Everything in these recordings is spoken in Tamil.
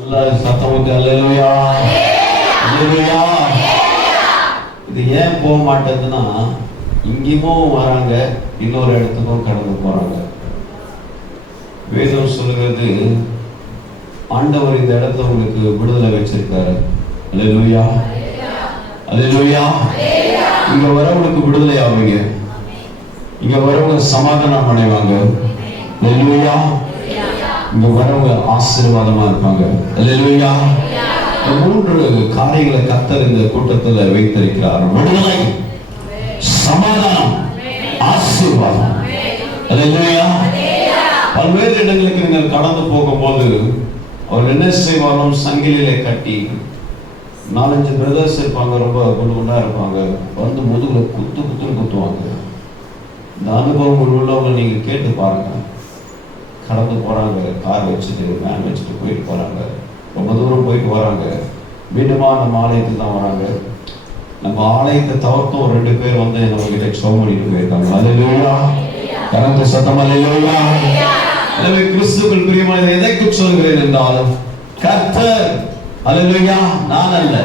அல்லேலூயா அல்லேலூயா. இது ஏன் போக மாட்டேதுன்னா, இங்கேயும் வராங்க, இன்னொரு இடத்துக்கும் கடந்து போறாங்க. வேதம் சொல்லுகிறது, ஆண்டவர் இந்த இடத்துல உங்களுக்கு விடுதலை வச்சிருக்காரு. அல்லேலூயா அல்லேலூயா. இங்க வரவங்களுக்கு விடுதலை ஆவீங்க, இங்க வரவங்க சமாதானம் அடைவாங்க. அல்லேலூயா. இங்க வரவங்க ஆசீர்வாதமா இருப்பாங்க. அல்லேலூயா. மூன்று காரியங்களை கர்த்தர் இந்த கூட்டத்துல வைத்திருக்கிறார்: விடுதலை, சமாதானம், ஆசீர்வாதம். அல்லேலூயா. பல்வேறு இடங்களுக்கு நீங்கள் கடந்து போகும்போது அவர் என்ன செய்வாரும், சங்கிலியில கட்டி 4-5 பிரதர்ஸ் இருப்பாங்க, ரொம்ப குண்டா இருப்பாங்க, வந்து முதுகுல குத்துன்னு குத்துவாங்க. இந்த அனுபவம் உள்ளவங்க நீங்க கேட்டு பாருங்க. கடந்து போறாங்க, கார் வச்சுட்டு வேன் வச்சுட்டு போயிட்டு போறாங்க, ரொம்ப தூரம் போயிட்டு வராங்க, மீண்டுமா நம்ம ஆலயத்துக்கு தான் வராங்க. நம்ம ஆலயத்தை தவிர்த்தும் 2 பேர் வந்து நம்ம கிட்ட ஷோ பண்ணிட்டு போயிருக்காங்க. அல்லேலூயா. கரந்த சத்தம் அல்லேலூயா. எனவே கிறிஸ்துவுக்குள் பிரியமானவர்களே, எதை சொல்கிறேன் என்றால், கர்த்தர், அல்லேலூயா, நான் அல்ல,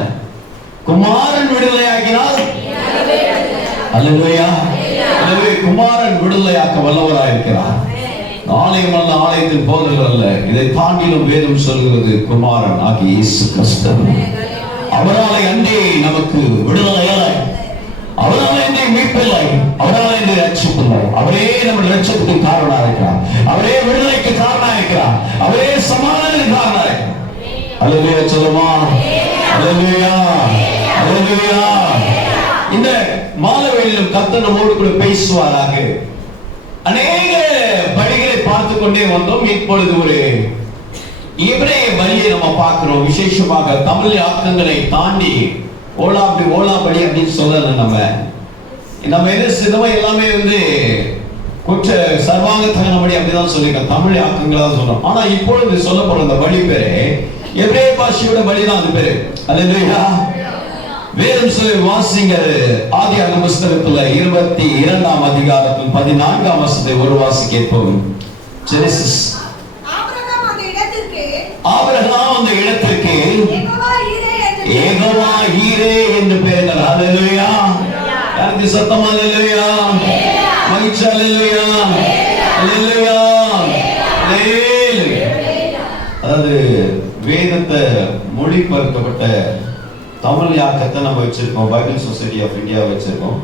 குமாரன் விடுதலையாக்கினால், அல்லேலூயா, எனவே குமாரன் விடுதலையாக்க வல்லவராயிருக்கிறார். ஆலயம் அல்ல, ஆலயத்தின் போதகர் அல்ல, இதை தாண்டிலும் வேதம் சொல்கிறது, குமாரன் ஆகிய இயேசு கிறிஸ்து. அவராலே அன்றே நமக்கு விடுதலை இல்லை, அவராலே அன்றே மீட்பில்லை, அவராலே அன்றே ரட்சிப்பு இல்லை. அவரே நம்முடைய ரட்சிப்புக்கு காரணமாக இருக்கிறார், அவரே விடுதலைக்கு காரணமாக இருக்கிறார், அவரே சமாதானத்துக்கு காரணமாக இருக்கிறார். அல்லேலூயா சொல்லுமா? அல்லேலூயா அல்லேலூயா. இந்த மாதவேளையிலும் கர்த்தர் நம்மோடு கூட பேசுவாராக. அநேக பலிகளை பார்த்து கொண்டே வந்தோம். இப்பொழுது ஒரு எபிரேய பலியை நம்ம பார்க்கிறோம். விசேஷமாக தமிழ் ஆக்கங்களை தாண்டி ஓலா பலி அப்படின்னு சொல்லல. நம்ம எது சிதமா எல்லாமே வந்து குற்ற சர்வாங்க தகனபடி அப்படிதான் சொல்லியிருக்கோம், தமிழ் ஆக்கங்களை தான் சொல்றோம். ஆனா இப்பொழுது சொல்ல போற அந்த பலி பேரு எபிரேய பாஷையோட பலிதான். அது பேரு அல்லேலூயா. வேதம் சொல்லி வாசிங்க, ஆதியாகம புத்தகத்துல 22ஆம் அதிகாரத்தில் 14ஆம் வசனத்தை ஒரு வாசி கேட்போம். ஜெனசிஸ். ஆபிரகாம் அந்த இடத்திற்கு யெகோவா ஈரே என்று பெயரிட்டார். அல்லேலூயா. யாருக்கு சத்தம் அல்லேலூயா? மகிழ்ச்சி அல்லேலூயா அல்லேலூயா அல்லேலூயா. அதாவது வேதத்தை மொழிபெயர்க்கப்பட்ட தமிழ் யாக்கத்தை நம்ம வச்சிருக்கோம், பைபிள் சொசைட்டி ஆஃப் இந்தியா வச்சிருக்கோம்.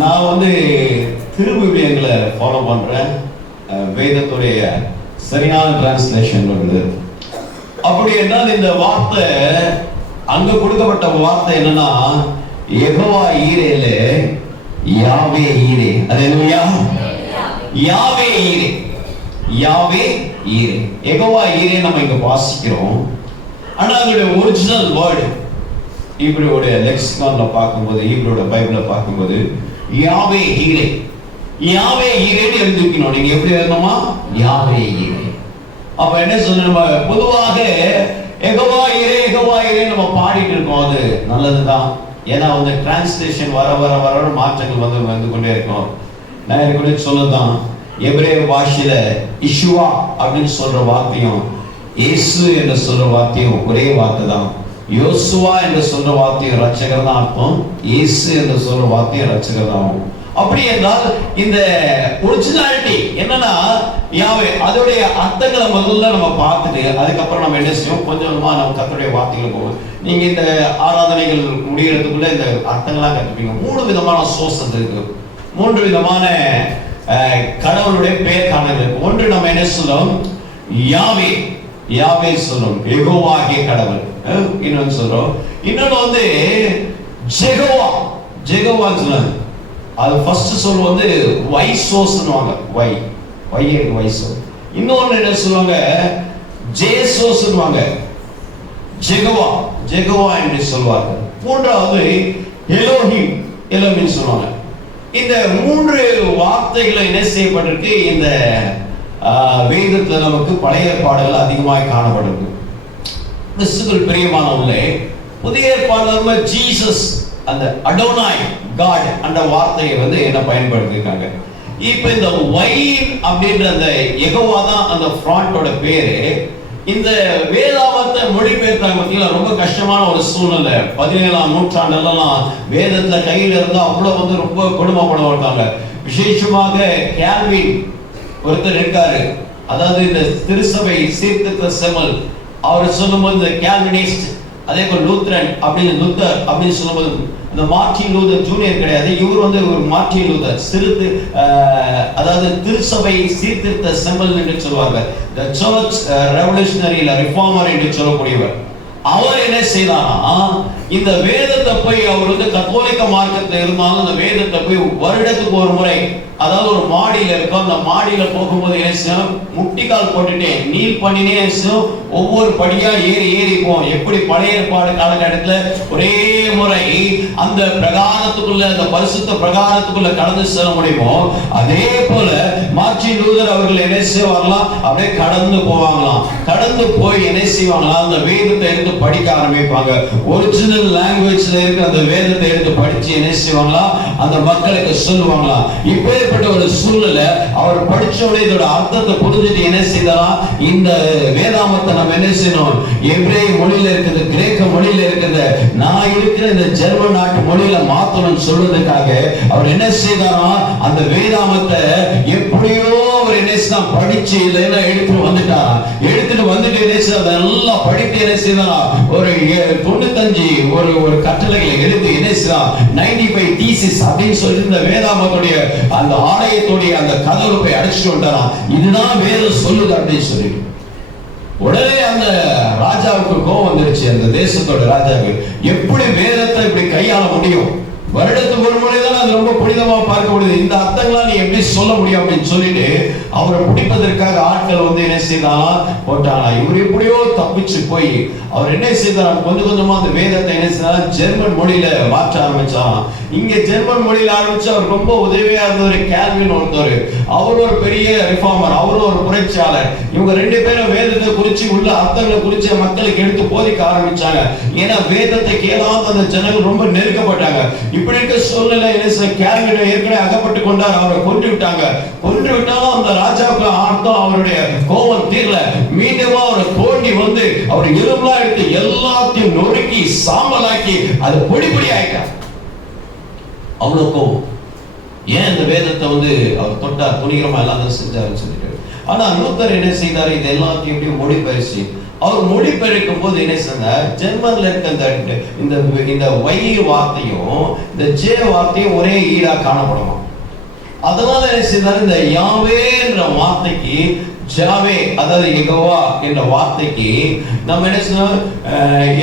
நான் வந்து திருவிவிலியங்களை ஃபாலோ பண்றேன், வேதத்துடைய சரியான டிரான்ஸ்லேஷன் வருது. அப்படி என்றால் இந்த வார்த்தை அங்க கொடுக்கப்பட்ட வார்த்தை என்னன்னா, யெகோவா ஈரேல யாவே ஈரே. அல்லேலூயா. யாவே ஈரே, யாவே ஈரே, யெகோவா ஈரே நம்ம இங்க வாசிக்கிறோம். ஆனா அதோட ஒரிஜினல் வேர்டு ஹீப்ரூவோட லெக்சிகான்ல பார்க்கும்போது, ஹீப்ரூவோட பைபிள்ல பார்க்கும்போது யாவே ஈரே, யாவே ஈரேன்னு எழுதிக்கணும். நீங்க எப்படி எழுதணுமா? யாவே ஈரே. அப்ப என்ன சொல்ல, நம்ம பொதுவாக யெகோவா ஈரே யெகோவா ஈரே நம்ம பாடிட்டு இருக்கோம். அது நல்லதுதான், ஏன்னா வந்து டிரான்ஸ்லேஷன் வர வர வர மாற்றங்கள் வந்து கொண்டே இருக்கும். நான் ஏற்கனவே சொல்லதான், எபிரேய பாஷையில இஷுவா அப்படின்னு சொல்ற வார்த்தையும் இயேசு என்று சொல்ற வார்த்தையும் ஒரே வார்த்தை தான். யோசுவா என்று சொல்ற வார்த்தையும் ரட்சகர் தான் அர்த்தம், இயேசு என்று சொல்ற வார்த்தையும் ரட்சகர் தான். அப்படி என்றால் இந்த ஒரிஜினாலிட்டி என்னன்னா யாவே, அதோடைய அர்த்தங்களை முதல்ல நம்ம பார்த்துட்டு அதுக்கப்புறம் நம்ம என்ன செய்வோம், கொஞ்சம் கொஞ்சமா நம்ம கர்த்தருடைய வார்த்தைகள் போகும். நீங்க இந்த ஆராதனைகள் முடிகிறதுக்குள்ள இந்த அர்த்தங்கள்லாம் கற்றுப்பீங்க. 3 விதமான சோர்சஸ் இருக்கு, 3 விதமான கடவுளுடைய பெயர் காணல். ஒன்று நம்ம என்ன சொல்றோம், யாவே, யாவே சொல்றோம், யெகோவாகிய கடவுள். இன்னொன்னு சொல்றோம், இன்னொன்னு வந்து ஜெகோவா, ஜெகோவா சொல்றாங்க. அது ஃபர்ஸ்ட் சொல்ல வந்து வை சோஸ்னுவாங்க, வை வை சோ. இன்னொன்னு என்ன சொல்லுவாங்க, ஜே சோஸ்னுவாங்க, ஜெகோவா, ஜெகோவா என்று சொல்வாங்க. மூன்றாவது எலோஹிம், எலோஹிம் சொல்லுவாங்க. இந்த 3 வார்த்தைகள் என்ன செய்யப்பட்டிருக்கு இந்த வேதத்துல நமக்கு பழைய ஏற்பாடுகள் அதிகமாக காணப்படுது. கிறிஸ்துவுக்குள் பிரியமானவர்களே, புதிய ஏற்பாடுல ஜீசஸ், அந்த அடோனாய் காட் அந்த வார்த்தையை வந்து என்ன பயன்படுத்திருக்காங்க. இப்ப இந்த வைன் அப்படின்ற அந்த யெகோவா தான் அந்த ஃப்ராண்டோட பேரு. இந்த வேதாகமத்தை மொழிபெயர்த்தாங்க பார்த்தீங்களா, ரொம்ப கஷ்டமான ஒரு சூழ்நிலை. 17ஆம் நூற்றாண்டெல்லாம் வேதத்துல கையில இருந்தா அவ்வளவு ரொம்ப கொடுமைப்படுவாங்க. விசேஷமாக கேல்வின் ஒருத்தர் இருக்காரு, அதாவது இந்த திருசபை சீர்திருத்த செம்மல். அவர் சொல்லும்போது இந்த கேல்வினிஸ்ட், அதே போல் லூத்தரன் லூத்தர் அப்படின்னு சொல்லும்போது இந்த மார்ட்டின் லூதர் ஜூனியர் கிடையாது, இவர் ஒரு மார்ட்டின் லூதர் அதாவது திருசபை சீர்திருத்த செம்மல் என்று சொல்வாங்க. The Church Revolutionary Reformer என்று சொல்லக்கூடியவர். அவர் என்ன செய்தாரா, இந்த வேதத்தை போய் அவர் கத்தோலிக்க மார்க்கத்தில் இருந்தாலும் இந்த வேதத்தை போய் வருடத்துக்கு ஒரு முறை, அதாவது ஒரு மாடியில இருக்கும், அந்த மாடியில போகும்போது என்ன செய்யணும், முட்டிக்கால் போட்டுட்டே நீல் பண்ணினே ஒவ்வொரு படியா ஏறி போவோம். எப்படி பழைய ஏற்பாடு காலகட்டத்தில் ஒரே முறை அந்த பிரகாரத்துக்குள்ள, அந்த பரிசுத்த பிரகாரத்துக்குள்ள கடந்து செல்ல முடியுமோ, அதே போல மார்ட்டின் லூதர் அவர்கள் என்ன செய்வாங்களாம், அப்படியே கடந்து போவாங்களாம். கடந்து போய் என்ன செய்வாங்களாம், அந்த வேதத்தை எடுத்து படிக்க ஆரம்பிப்பாங்க. ஒரிஜினல் லாங்குவேஜ்ல இருக்க அந்த வேதத்தை எடுத்து படிச்சு என்ன செய்வாங்களா, அந்த மக்களுக்கு சொல்லுவாங்களா. இப்பேற்பட்ட ஒரு சூழ்நிலை அவர் படிச்சோட இதோட அர்த்தத்தை புரிஞ்சுட்டு என்ன செய்தாரா, இந்த வேதாகமத்தை நம்ம என்ன செய்யணும், எபிரேய மொழியில இருக்குது, கிரேக்க மொழியில இருக்குது, நான் இருக்கிற இந்த ஜெர்மன் நாட்டு மொழியில மாத்தணும்னு சொல்றதுக்காக அவர் என்ன செய்தாரா, அந்த வேதாகமத்தை எப்படியோ அவர் என்ன செய்தான் படிச்சு இதெல்லாம் எடுத்துட்டு வந்துட்டாரா. எடுத்துட்டு வந்துட்டு என்ன செய்ய அதெல்லாம் படித்து என்ன செய்தாரா, ஒரு 95 ஒரு கட்டளைகளை எழுதி என்ன செய்தான் 95 தீசிஸ் அப்படின்னு சொல்லி இந்த வேதாகமத்துடைய அந்த ஆலயத்துடைய அந்த கதவு போய் அடிச்சுட்டு வந்துட்டாராம். இதுதான் வேதம் சொல்லுது அப்படின்னு சொல்லி உடனே அந்த ராஜாவுக்கு கோபம் வந்துருச்சு. அந்த தேசத்தோட ராஜாவுக்கு எப்படி வேதத்தை இப்படி கையாள முடியும், வருடத்துக்கு ஒரு முறை தான் அது ரொம்ப புனிதமா பார்க்க முடியுது, இந்த அர்த்தங்களா நீ எப்படி சொல்ல முடியும் அப்படின்னு சொல்லிட்டு அவரை பிடிப்பதற்காக ஆட்கள் என்ன செய்தாலும் போட்டாங்களா. இவர் எப்படியோ தப்பிச்சு போய் அவர் என்ன செய்தார், கொஞ்சம் கொஞ்சமா அந்த வேதத்தை என்ன செய்தார், ஜெர்மன் மொழியில மாற்ற ஆரம்பிச்சாராம். இங்க ஜெர்மன் மொழியில ஆரம்பிச்சு அவர் ரொம்ப உதவியா இருந்தவர் கேல்வின் ஒருத்தர், அவர் ஒரு பெரிய ரிஃபார்மர், அவரும் ஒரு புரட்சியாளர். இவங்க 2 பேரும் வேதத்தை குறிச்சு உள்ள அர்த்தங்களை குறிச்சு மக்களுக்கு எடுத்து போதிக்க ஆரம்பிச்சாங்க. ஏன்னா வேதத்தை கேளாத அந்த ஜனங்கள் ரொம்ப நெருக்கப்பட்டாங்க. இப்படி இருக்க சூழ்நிலை கேல்வின் ஏற்கனவே அகப்பட்டு கொண்டார், அவரை கொன்று விட்டாங்க. கொன்று விட்டாலும் அந்த ராஜாவுக்கு அர்த்தம் அவருடைய கோபம் தீரல. மீண்டும் அவரை தோண்டி வந்து அவர் எலும்புலாம் எடுத்து எல்லாத்தையும் நொறுக்கி சாம்பலாக்கி அது பொடி பொடி ஆயிட்டார். அவ்வளவு கோபம். ஏன் இந்த வேதத்தை அவர் தொட்டார், துணிகரமா எல்லாம் செஞ்சாருன்னு சொல்லிட்டு. ஆனா லூத்தர் என்ன செய்தாரு, இது எல்லாத்தையும் எப்படி மொழிபெயர்ச்சி அவர் மொழிபெயர்க்கும் போது என்ன சொன்னார், ஜெர்மன்ல இருக்க இந்த வை வார்த்தையும் இந்த ஜே வார்த்தையும் ஒரே ஈடா காணப்படும். அதனால என்ன செய்தார், இந்த யாவே என்ற வார்த்தைக்கு ஜாவே, அதாவது யெகோவா என்ற வார்த்தைக்கு நம்ம என்ன சொன்னோம்,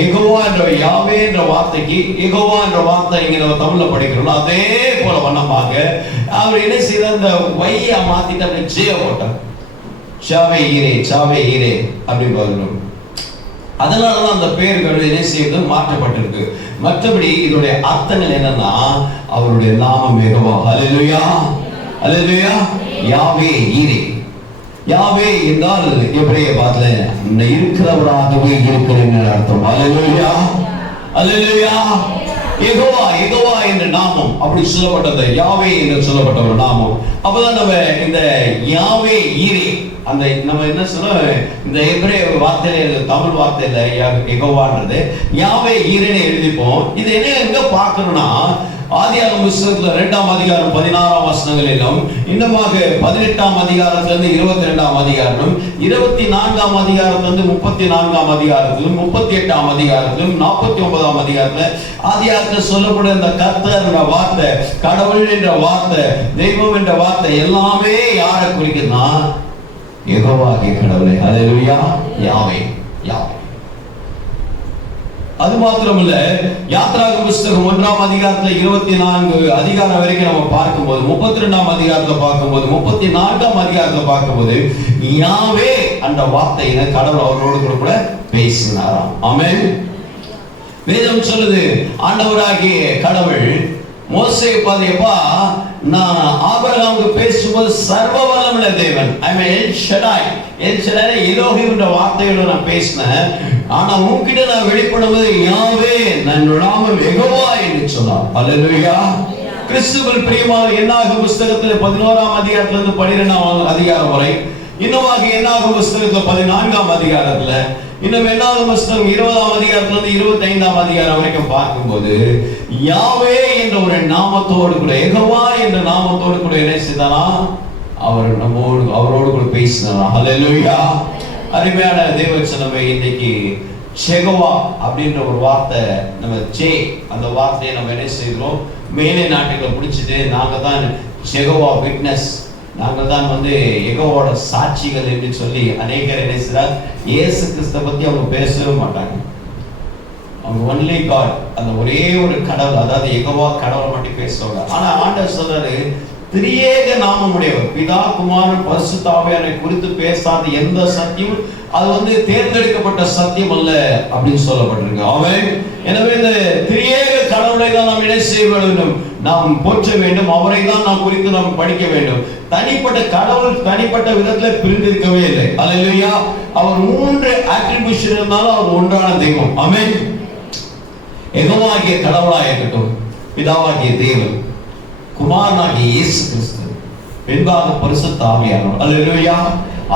யெகோவா என்ற யாவே என்ற வார்த்தைக்கு யெகோவா என்ற வார்த்தை இங்க நம்ம தமிழ்ல படிக்கிறோம். அதே போல வண்ணமாக அவர் என்ன செய்தார், இந்த வையா மாத்திட்டு அப்படி ஜே போட்டார், சாவே ஈரே சாவே ஈரே அப்படின்னு சொல்லணும். அதனாலதான் அந்த பெயர்கள் என்ன செய்வது மாற்றப்பட்டிருக்கு. மற்றபடி இதோடைய அர்த்தங்கள் என்னன்னா, அவருடைய நாமம் யெகோவா. அல்லேலூயா அல்லேலூயா. யாவே ஈரே, யாவே என்றால் எபிரேய பாஷையில இருக்கிறவராகவே இருக்கிறேன் அர்த்தம். அல்லேலூயா அல்லேலூயா. யெகோவா யெகோவா என்ற நாமம் அப்படி சொல்லப்பட்டது, யாவே என்று சொல்லப்பட்ட ஒரு நாமம். அப்பதான் நம்ம இந்த யாவே ஈரே, அந்த நம்ம என்ன சொல்றோம், இந்த எபிரேய வார்த்தையில தமிழ் வார்த்தையில யெகோவான்றது யாவே ஈரேன்னு எழுதிப்போம். இது என்ன எங்க பார்க்கணும்னா, ஆதியாகம புத்தகத்துல 2ஆம் அதிகாரம் 16ஆம் வசனங்களிலும், இன்னமாக 18ஆம் அதிகாரத்திலிருந்து 22ஆம் அதிகாரம், 24ஆம் அதிகாரத்திலிருந்து 34ஆம் அதிகாரத்திலும், 38ஆம் அதிகாரத்திலும், 49ஆம் அதிகாரத்துல ஆதியாகமத்தில் சொல்லக்கூடிய இந்த கர்த்தர் என்ற வார்த்தை, கடவுள் என்ற வார்த்தை, தெய்வம் என்ற வார்த்தை எல்லாமே யாரை குறிக்குதுன்னா யெகோவாகிய கடவுளை. அல்லேலூயா. யாவே யாவே. அது மாத்திரமல்ல, யாத்ராகம புத்தகம் 1ஆம் அதிகாரத்துல 24 அதிகாரம் வரைக்கும் நம்ம பார்க்கும்போது, 32ஆம் அதிகாரத்துல பார்க்கும்போது, 34ஆம் அதிகாரத்துல பார்க்கும்போது யாவே அந்த வார்த்தையில கடவுள் அவரோடு கூட பேசினாராம். ஆமென். வேதம் சொல்லுது, ஆண்டவராகிய கடவுள் மோசே பாதியப்பா, நான் ஆபிரகாமுக்கு பேசும்போது சர்வ வல்லமுள்ள தேவன், எல் ஷடாய் எலோஹிம் என்ற வார்த்தையோட நான் பேசினேன். ஆனா உன்கிட்ட நான் வெளிப்படும்போது யாவே நான் நாமம் யெகோவா என்று சொன்னார். அல்லேலூயா. கிறிஸ்துவில் பிரியமான என்னாகும் புத்தகத்தில் 11ஆம் அதிகாரத்திலிருந்து 12ஆம் அதிகாரம் வரை இன்னுமாக என்னாகும் புஸ்தகத்துல 14ஆம் அதிகாரத்துல, இன்னும் என்னாகும் புஸ்தகம் 20ஆம் அதிகாரத்துல இருந்து 25ஆம் அதிகாரம் வரைக்கும் பார்க்கும்போது யாவே என்ற ஒரு நாமத்தோடு கூட, யெகோவா என்ற நாமத்தோடு கூட என்ன செய்தானா, அவரோடு கூட பேசினாரா. ஹல்லேலூயா. அருமையான தேவச்சனமே, இன்னைக்கு யெகோவா அப்படின்ற ஒரு வார்த்தை, நம்ம அந்த வார்த்தையை நம்ம என்ன செய்கிறோம், மேலே நாட்டுகளை பிடிச்சிட்டு நாங்க தான் யெகோவா விட்னஸ், நாங்கள் தான் யெகோவாவோட சாட்சிகள் என்று சொல்லி அநேகர் என்ன செய்றார், இயேசு கிறிஸ்துவை பத்தி அவங்க பேசவே மாட்டாங்க. அவங்க ஒன்லி காட், அந்த ஒரே ஒரு கடவுள், அதாவது யெகோவா கடவுளை மட்டும் பேசுவாங்க. ஆனா ஆண்டவர் சொல்றாரு, திரியேக நாமமுடையவர் பிதா குமாரன் பரிசுத்த ஆவியானவரை குறித்து பேசாத எந்த சத்தியம் அது தேர்ந்தெடுக்கப்பட்ட சத்தியம் அல்ல அப்படின்னு சொல்லப்பட்டிருக்கு. ஆமென். எனவே இந்த திரியேக கடவுளை தான் நாம் என்ன செய்ய வேண்டும், நாம் போற்ற வேண்டும். அவரை தான் நாம் குறித்து நாம் படிக்க வேண்டும். தனிப்பட்ட கடவுள் தனிப்பட்ட விதத்துல பிரிந்திருக்கவே இல்லை. அல்லேலூயா. அவர் 3 அட்ரிபியூஷன் இருந்தாலும் அவர் ஒன்றான தெய்வம். ஆமென். யெகோவாகிய கடவுளாக இருக்கட்டும், பிதாவாகிய தேவன், குமாரனாகிய இயேசு கிறிஸ்து, பின்பாக பரிசுத்த ஆவியானவர். அல்லேலூயா.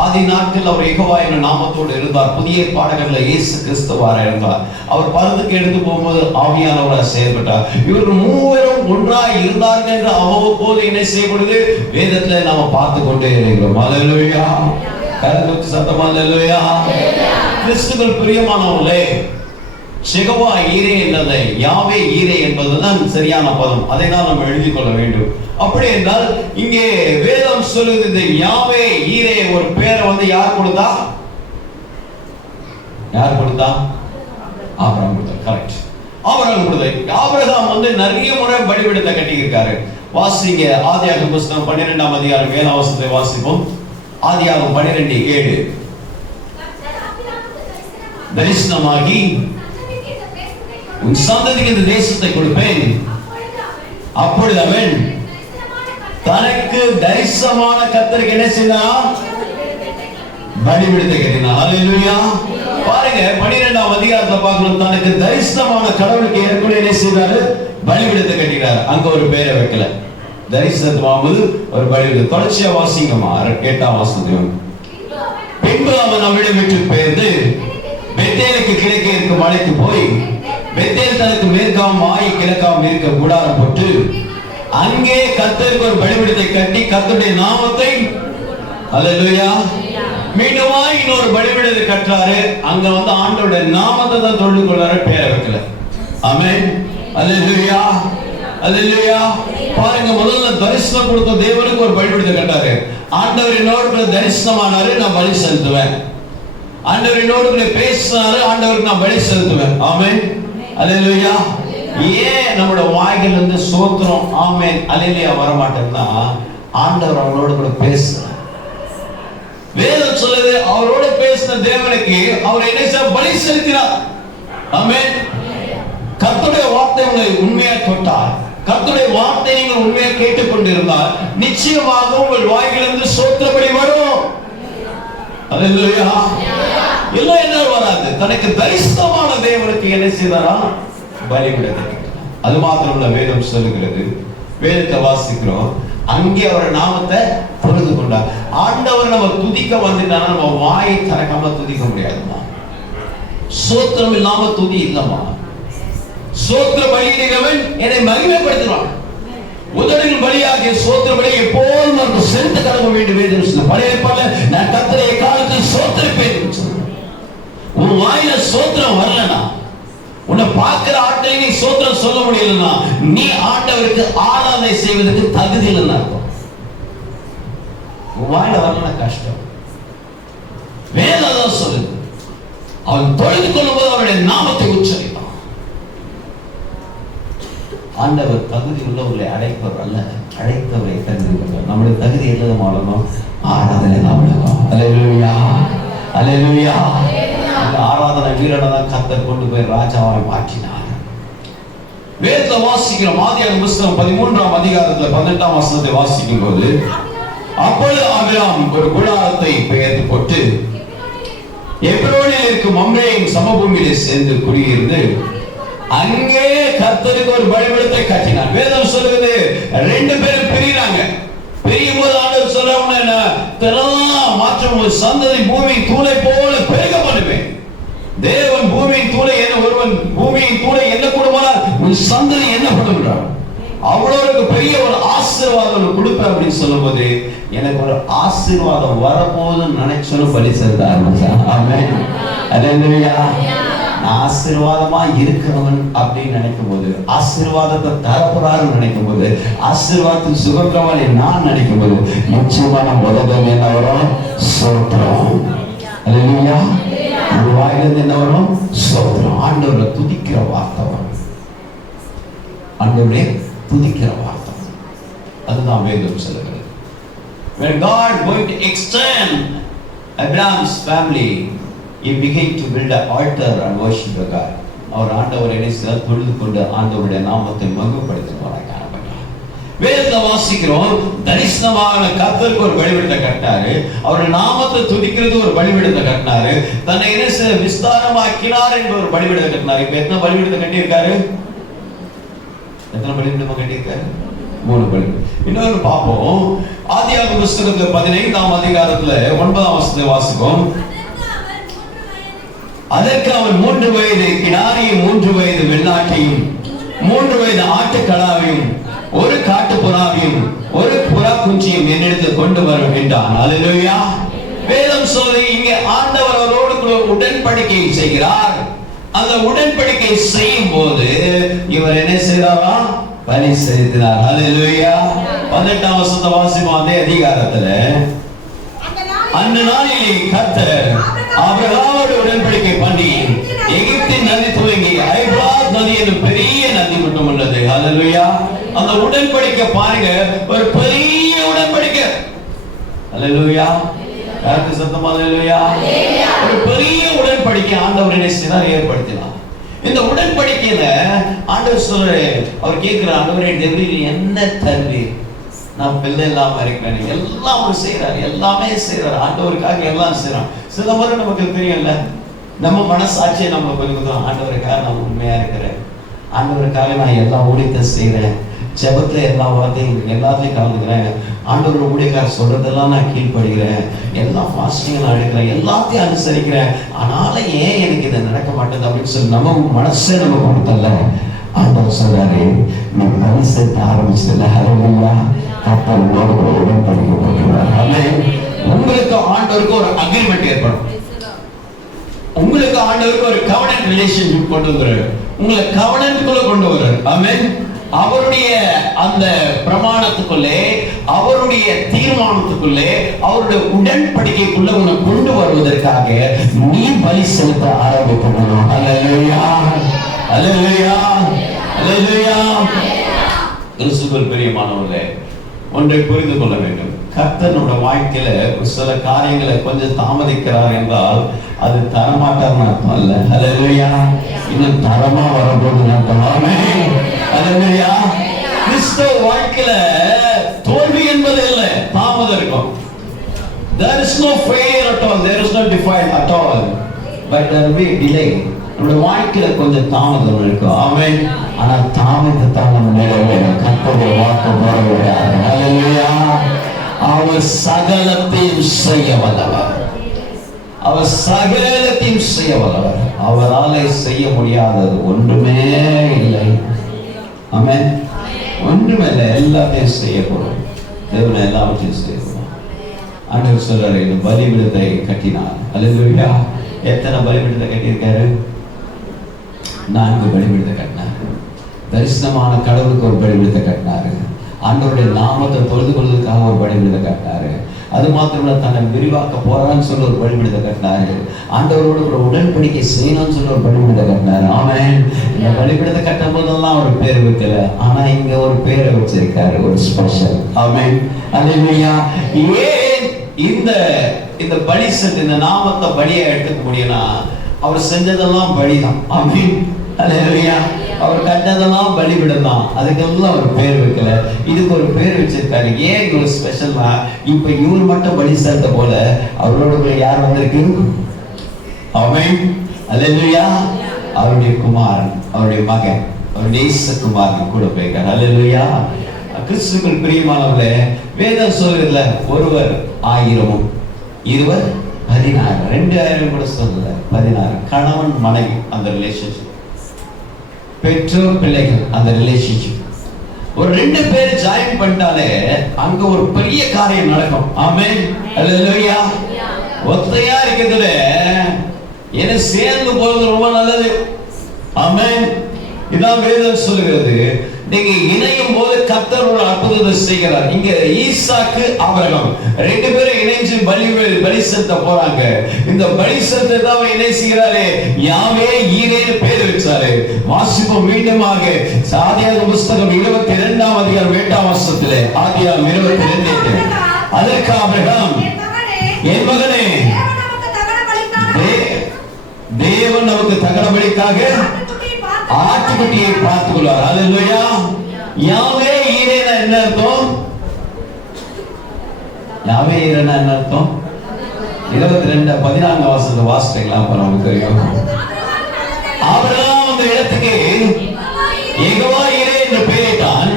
ஆதி நாட்கள் அவர் யெகோவா என்ற நாமத்தோடு இருந்தார். புதிய பாடல்கள்ல இயேசு கிறிஸ்துவாக இருந்தார். அவர் பரத்துக்கு எடுத்து போகும்போது ஆவியானவராக செயல்பட்டார். இவர்கள் மூவரும் ஒன்றாய் இருந்தார்கள் என்று அவ்வப்போது என்ன செய்யப்படுது, வேதத்துல நாம பார்த்து கொண்டே இருக்கிறோம். அல்லேலூயா. கரங்களுக்கு சத்தமா அல்லேலூயா. கிறிஸ்துவில் பிரியமானவர்களே, யெகோவா ஈரே என்பதை யாவே ஈரே என்பதுதான் சரியான பதம். அதை தான் நம்ம எழுதி கொள்ள வேண்டும். அப்படி என்றால் இங்கே வேதம் சொல்லுது, இந்த யாவே ஈரே ஒரு பேரை யார் கொடுத்தா, ஆபிரகாம் கொடுத்தார். கரெக்ட், ஆபிரகாம் கொடுத்தார். ஆபிரகாம் நிறைய முறை பலிபீடத்தை கட்டியிருக்காரு. வாசிங்க ஆதியாகமம் புத்தகம் 12ஆம் அதிகாரம் 7ஆம் வசனத்தை வாசிப்போம். ஆதியாகமம் 12:7. தரிசனமாகி உன் சந்ததிக்கு இந்த தேசத்தை கொடுப்பேன், அப்பொழுது அவன் தனக்கு தரிசனமான கர்த்தருக்கு என்ன செய்தான், பலிபீடத்தை கட்டினான். அல்லேலூயா. பாருங்க 12ஆம் அதிகாரத்தை பார்க்கணும். தனக்கு தரிசனமான கடவுளுக்கு ஏற்கனவே என்ன செய்தாரு, பலிபீடத்தை கட்டினார். அங்க ஒரு பேரை வைக்கல, தரிசனமாவது ஒரு பலிபீடம். தொடர்ச்சியா வாசிங்கம்மா 8ஆம் வசனம். பின்பு அவன் அவளிடம் விட்டு பெயர்ந்து பெத்தேலுக்கு கிழக்கே இருக்க மலைக்கு போய் பெத்தேல் தனக்கு மேற்காம் ஆயி கிழக்காம் இருக்க கூடாரம் போட்டு அங்கே கர்த்தருக்கு ஒரு பலிபீடத்தை கட்டி கர்த்தருடைய நாமத்தை, அல்லேலூயா, மீண்டுமா இன்னொரு பலிபீடத்தை கட்டுறாரு. அங்க ஆண்டவருடைய நாமத்தை தான் தொழுது கொள்ளாரு, பேரை வைக்கல. ஆமென். அல்லேலூயா. அல்லேலூயா. பாருங்க, முதல்ல தரிசனம் கொடுத்த தேவனுக்கு ஒரு பலிபீடத்தை கட்டாரு. ஆண்டவர் என்னோடு தரிசனமானாரு, நான் பலி செலுத்துவேன். ஆண்டவர் என்னோடு பேசினாரு, ஆண்டவருக்கு நான் பலி செலுத்துவேன். ஆமென். அல்லேலூயா. ஏன் நம்மளோட வாய்கள் சோத்திரம் ஆமென் அல்லேலூயா வர மாட்டேன்னா, ஆண்டவர் அவங்களோட கூட பேசுறார். வேதம் சொல்லுது, அவரோட பேசின தேவனுக்கு அவர் என்ன செய்ய, பலி செலுத்தினார். ஆமென். கர்த்தருடைய வார்த்தை உங்களை உண்மையா தொட்டார், கர்த்தருடைய வார்த்தை நீங்கள் உண்மையா கேட்டுக்கொண்டிருந்தால் நிச்சயமாக உங்கள் வாய்களிலிருந்து சோத்திர பலி வரும். அல்லேலூயா. எல்லாம் என்ன வராது, தனக்கு தரிசனமான தேவனுக்கு என்ன செய்தாரா, பலிபீடத்தை. அது மாத்திரமல்ல, வேதம் சொல்லுகிறது, வேதத்தை வாசிக்கிறோம், அங்கே அவர் நாமத்தை தொழுது கொண்டார். ஆண்டவர் நம்ம துதிக்க வந்துட்டானா நம்ம வாயை திறக்காம துதிக்க முடியாதுமா. சோத்திரம் இல்லாம துதி இல்லமா. சோத்திர பலியிடுகிறவன் என்னை மகிமைப்படுத்துவான். உதடுகள் பலியாகிய சோத்திர பலி எப்போதும் நமக்கு செலுத்த கடமை வேண்டும். வேதம் பழைய ஏற்பாடுல நான் கர்த்தரை காலத்தில் சோத்திரிப்பேன். உன் வாயில சோத்திரம் வரலனா, உன்னை பார்க்கிற ஆட்களை நீ சோத்திரம் சொல்ல முடியலன்னா, நீ ஆண்டவருக்கு ஆராதனை செய்வதற்கு தகுதி இல்லைன்னு அர்த்தம். உன் வாயில வரலன்னா கஷ்டம். வேதம் சொல்லுது, அவன் தொழுது கொள்ளும் போது அவருடைய நாமத்தை உச்சரிப்பான். ஆண்டவர் தகுதி உள்ளவர்களை அழைப்பவர் அல்ல, அழைத்தவரை தகுதி உள்ளவர். நம்முடைய தகுதி எல்லாம் ஆளணும், ஆராதனை ஆளணும். அல்லேலூயா. அல்லேலூயா. ஆராதனை வீரனை தான் கர்த்தர் கொண்டு போய் ராஜாவை மாற்றினார். வேதத்தை வாசிக்கிறோம். ஆதியாகமம் புத்தகம் 13ஆம் அதிகாரத்துல 18ஆம் வசனத்தை வாசிக்கும் போது, அப்பொழுது ஆபிரகாம் ஒரு கூடாரத்தை பெயர்த்து போட்டு எப்ரோனில் இருக்கும் மம்ரேயின் சமபூமியிலே சேர்ந்து குடியிருந்து அங்கே கர்த்தருக்கு ஒரு பலிபீடத்தை கட்டினார். வேதம் சொல்லுகிறது, 2 பேரும் பிரிறாங்க. பெரியும் போது ஆண்டவர் சொல்ல திரளாம் மாற்றம் ஒரு சந்ததி பூமியின் தூளை போல பெருக பண்ணுவேன். தேவன் பூமியின் தூளை என்ன ஒருவன் பூமியின் தூளை என்ன கூடுமானால் உன் சந்ததி என்ன பண்ணுகிறார் அவ்வளவுக்கு பெரிய ஒரு ஆசீர்வாதம் கொடுப்பேன் அப்படின்னு சொல்லும் போது எனக்கு ஒரு ஆசீர்வாதம் வரப்போதுன்னு நினைச்சோன்னு பலி செலுத்த ஆரம்பிச்சேன். ஆமென். அல்லேலூயா. நான் ஆசீர்வாதமா இருக்கிறவன் அப்படின்னு நினைக்கும் போது, ஆசீர்வாதத்தை தரப்போறாருன்னு நினைக்கும் போது, ஆசீர்வாதத்தின் சுகந்தவனை நான் நினைக்கும் போது நிச்சயமா நம்ம உலகம் என்ன வரும்? சோத்திரம். அல்லேலூயா. ஒரு வாயிலிருந்து என்ன வரும்? சோத்திரம். ஆண்டவரை துதிக்கிற வார்த்தை வரும். ஆண்டவரே துதிக்கிற வார்த்தை. அதுதான் வேதம் சொல்லுகிறது. When God going to extend Abraham's family, he began to build an altar and worship God. அவர் ஆண்டவரை என்ன தொழுது கொண்டு ஆண்டவருடைய நாமத்தை மகிமைப்படுத்துவாராக. வேதத்தை வாசிக்கிறோம். தரிசனமான கர்த்தருக்கு ஒரு பலிபீடத்தை கட்டினாரு. அவருடைய நாமத்தை துதிக்கிறது ஒரு பலிபீடத்தை கட்டினாரு. தன்னை என்ன விஸ்தாரமாக்கினார் என்ற ஒரு பலிபீடத்தை கட்டினாரு. இப்ப எத்தனை பலிபீடத்தை கட்டியிருக்காரு? எத்தனை பலிபீடம் கட்டியிருக்காரு? 3 பலிபீடம். இன்னொரு பார்ப்போம். ஆதியாகம புத்தகத்துல 15ஆம் அதிகாரத்துல 9ஆம் வசனத்தை வாசிப்போம். அதற்கு அவன் 3 வயது கிடாரியும் 3 வயது வெள்ளாட்டையும் 3 வயது ஆட்டுக்கடாவையும் 1 காட்டுப்புறாவையும் 1 புறா குஞ்சியும் என்னிடத்தில் கொண்டு வரும் என்றான். அல்லேலூயா. வேதம் சொல்லுது இங்கே ஆண்டவர் அவரோடு உடன்படிக்கை செய்கிறார். அந்த உடன்படிக்கை செய்யும் போது இவர் என்ன செய்தாரா? பலி செலுத்தினார். அல்லேலூயா. 18ஆம் வசனத்தை வாசிப்போம். அதே அதிகாரத்துல அந்த நாளிலே கர்த்தர் ஆபிரகாமோடு உடன்படிக்கை பண்ணி எகிப்தின் நதி துவங்கி ஐபிராத் நதி என்ற பெரிய நதி மட்டும் உள்ளது. அல்லேலூயா. அந்த உடன்படிக்கை பாருங்க, ஒரு பெரிய உடன்படிக்கை. அல்லேலூயா. யாருக்கு சத்தமா அல்லேலூயா? ஒரு பெரிய உடன்படிக்கை ஆண்டவர் என்ன செய்தார்? ஏற்படுத்தினார். இந்த உடன்படிக்கையில ஆண்டவர் சொல்றாரு, அவர் கேட்கிறார், ஆண்டவரே தேவரீர் என்ன தருவீர்? நான் பிள்ளை இல்லாம இருக்கிறேன். எல்லாம் அவர் செய்யறாரு, எல்லாமே செய்யறாரு. ஆண்டவருக்காக எல்லாம் செய்யறான். சில முறை நமக்கு தெரியும்ல, நம்ம மனசாட்சியை நம்ம கொஞ்சம் ஆண்டவருக்காக நான் உண்மையா இருக்கிறேன், ஆண்டவருக்காக நான் எல்லா ஊழியத்தை செய்யறேன், ஜெபத்துல எல்லா வார்த்தையும் எல்லாத்தையும் கலந்துக்கிறேன், ஆண்டவரோட ஊழியக்கார சொல்றதெல்லாம் நான் கீழ்படுகிறேன், எல்லா ஃபாஸ்டிங் நான் எடுக்கிறேன், எல்லாத்தையும் அனுசரிக்கிறேன், ஆனாலும் ஏன் எனக்கு இது நடக்க மாட்டேது அப்படின்னு சொல்லி நம்ம மனசே நம்ம கொடுத்தல. ஆண்டவர் சொல்றாரு, நீ பரிசெலுத்த ஆரம்பிச்சல. ஹல்லேலூயா. கர்த்தர் உங்களோடு கூட உடன்படிக்கை பண்ணுகிறார். ஆமென். உங்களுக்கு ஆண்டவருக்கு ஒரு அக்ரிமெண்ட் ஏற்படும். உங்களுக்கு ஆண்டவருக்கு ஒரு கவனன்ட் ரிலேஷன்ஷிப் கொண்டு வராரு. உங்களை கவனன்ட்குள்ள கொண்டு வராரு. ஆமென். அவருடைய அந்த பிரமாணத்துக்குள்ளே, அவருடைய தீர்மானத்துக்குள்ளே, அவருடைய உடன்படிக்கைக்குள்ள உன்னை கொண்டு வருவதற்காக நீ பலி செலுத்த ஆரம்பிக்கணும். அல்லேலூயா. அல்லேலூயா. அல்லேலூயா. கிறிஸ்துவுக்குள் பிரியமானவர்களே, ஒன்றை புரிந்து கொள்ள வேண்டும். கர்த்தனோட வாழ்க்கையில சில காரியங்களை கொஞ்சம் தாமதிக்கிறார் என்றால் அது தரமாட்டார்னு அர்த்தம் அல்ல. அல்லேலூயா. இன்னும் தரமா வரப்போகுதுன்னு அர்த்தம். ஆமென். அல்லேலூயா. கிறிஸ்தவ வாழ்க்கையில தோல்வி என்பது இல்லை, தாமதம் இருக்கும். There is no failure at all, there is no defeat at all, but there will be delay. நம்முடைய வாழ்க்கையில கொஞ்சம் தாமதம் இருக்கும். ஆமென். ஆனா தாமதத்தால் நம்ம நிறைவேறும். கர்த்தருடைய வாக்கு நிறைவேறாது. அல்லேலூயா. அவர் சகலத்தையும் செய்ய வல்லவர். அவர் சகலத்தையும் செய்ய வல்லவர். அவராலே செய்ய முடியாதது ஒன்றுமே இல்லை. ஆமென். ஒன்றுமே இல்லை, எல்லாத்தையும் செய்யக்கூடும். தேவனை எல்லாவற்றையும் செய்யக்கூடும். ஆண்டவர் சொல்றாரு, இந்த பலிபீடத்தை கட்டினார். அல்லேலூயா. எத்தனை பலிபீடத்தை கட்டியிருக்காரு? 4 பலிபீடத்தை கட்டினார். தரிசனமான கடவுளுக்கு ஒரு பலிபீடத்தை கட்டினாரு. ஆண்டவருடைய நாமத்தை தொழுது கொள்வதற்காக ஒரு பலிபீடத்தை கட்டினாரு. அது மாத்திரமல்ல, தன்னை விரிவாக்க போறான்னு சொல்லி ஒரு பலிபீடத்தை கட்டினாரு. ஆண்டவரோட ஒரு உடன்படிக்கை செய்யணும்னு சொல்லி ஒரு பலிபீடத்தை கட்டினாரு. ஆமென். இந்த பலிபீடத்தை கட்டும் போதெல்லாம் ஒரு பேர் வைக்கல, ஆனா இங்க ஒரு பேரை வச்சிருக்காரு, ஒரு ஸ்பெஷல். ஆமென். அல்லேலூயா. ஏன் இந்த பலி செஞ்சு இந்த நாமத்தை பலியை எடுத்துக்க முடியும்னா, அவர் செஞ்சதெல்லாம் பலிதான். ஆமென். அல்லேலூயா. அவர் கட்டதெல்லாம் பலிபீடம் தான். அதுக்கெல்லாம் ஒரு பேர் வைக்கல, இதுக்கு ஒரு பேர் வச்சிருக்காரு. ஏன் ஒரு ஸ்பெஷல்னா, இப்ப இவர் மட்டும் பலி செலுத்த போல அவரோட யார் வந்திருக்கு? ஆமென். அல்லேலூயா. அவருடைய குமாரன், அவருடைய மகன், அவருடைய நேசகுமாரன் கூட போயிருக்காரு. அல்லேலூயா. கிறிஸ்துவுக்குள் பிரியமானவர்களே, வேதம் சொல்றதுல ஒருவர் 1000 இருவர் 16, 2000 கூட சொல்லல, 16. கணவன் மனைவி அந்த ரிலேஷன்ஷிப், பெற்றோர் பிள்ளைகள் அந்த ரிலேஷன்ஷிப், ஒரு 2 பேர் ஜாயின் பண்ணிட்டாலே அங்க ஒரு பெரிய காரியம் நடக்கும். ஆமென், அல்லேலூயா. ஒத்தையா இருக்கிறதுல என்ன சேர்ந்து போறது ரொம்ப நல்லது. ஆமென். இதான் வேதம் சொல்லுகிறது. நீங்க இணையும் போது கர்த்தர் ஒரு அற்புதத்தை செய்கிறார். இங்க ஈசாக்கு ஆபிரகாம் 2 பேரும் இணைஞ்சு பலி செலுத்த போறாங்க. இந்த பலி செலுத்த தான் இணை செய்கிறாரு. யாவே ஈரேன்னு பேர் வச்சாரு. வாசிப்போம் மீண்டுமாக ஆதியாகம புஸ்தகம் 22ஆம் அதிகாரம் 8ஆம் வசனத்திலே, ஆதியாகமம் 22. அதற்கு ஆபிரகாம், என் மகனே, தேவன் நமக்கு தகன பலிக்காக ஆட்டுக்குட்டியை பார்த்துக் கொள்வார். அல்லேலூயா. யாவே ஈரேனா என்ன அர்த்தம்? யாவே ஈரேனா என்ன அர்த்தம்? 22:14 வசனத்தை வாசிக்கலாம். நமக்கு தெரியும். ஆபிரகாம் அந்த இடத்துக்கு யெகோவா ஈரே என்று பெயரிட்டான்.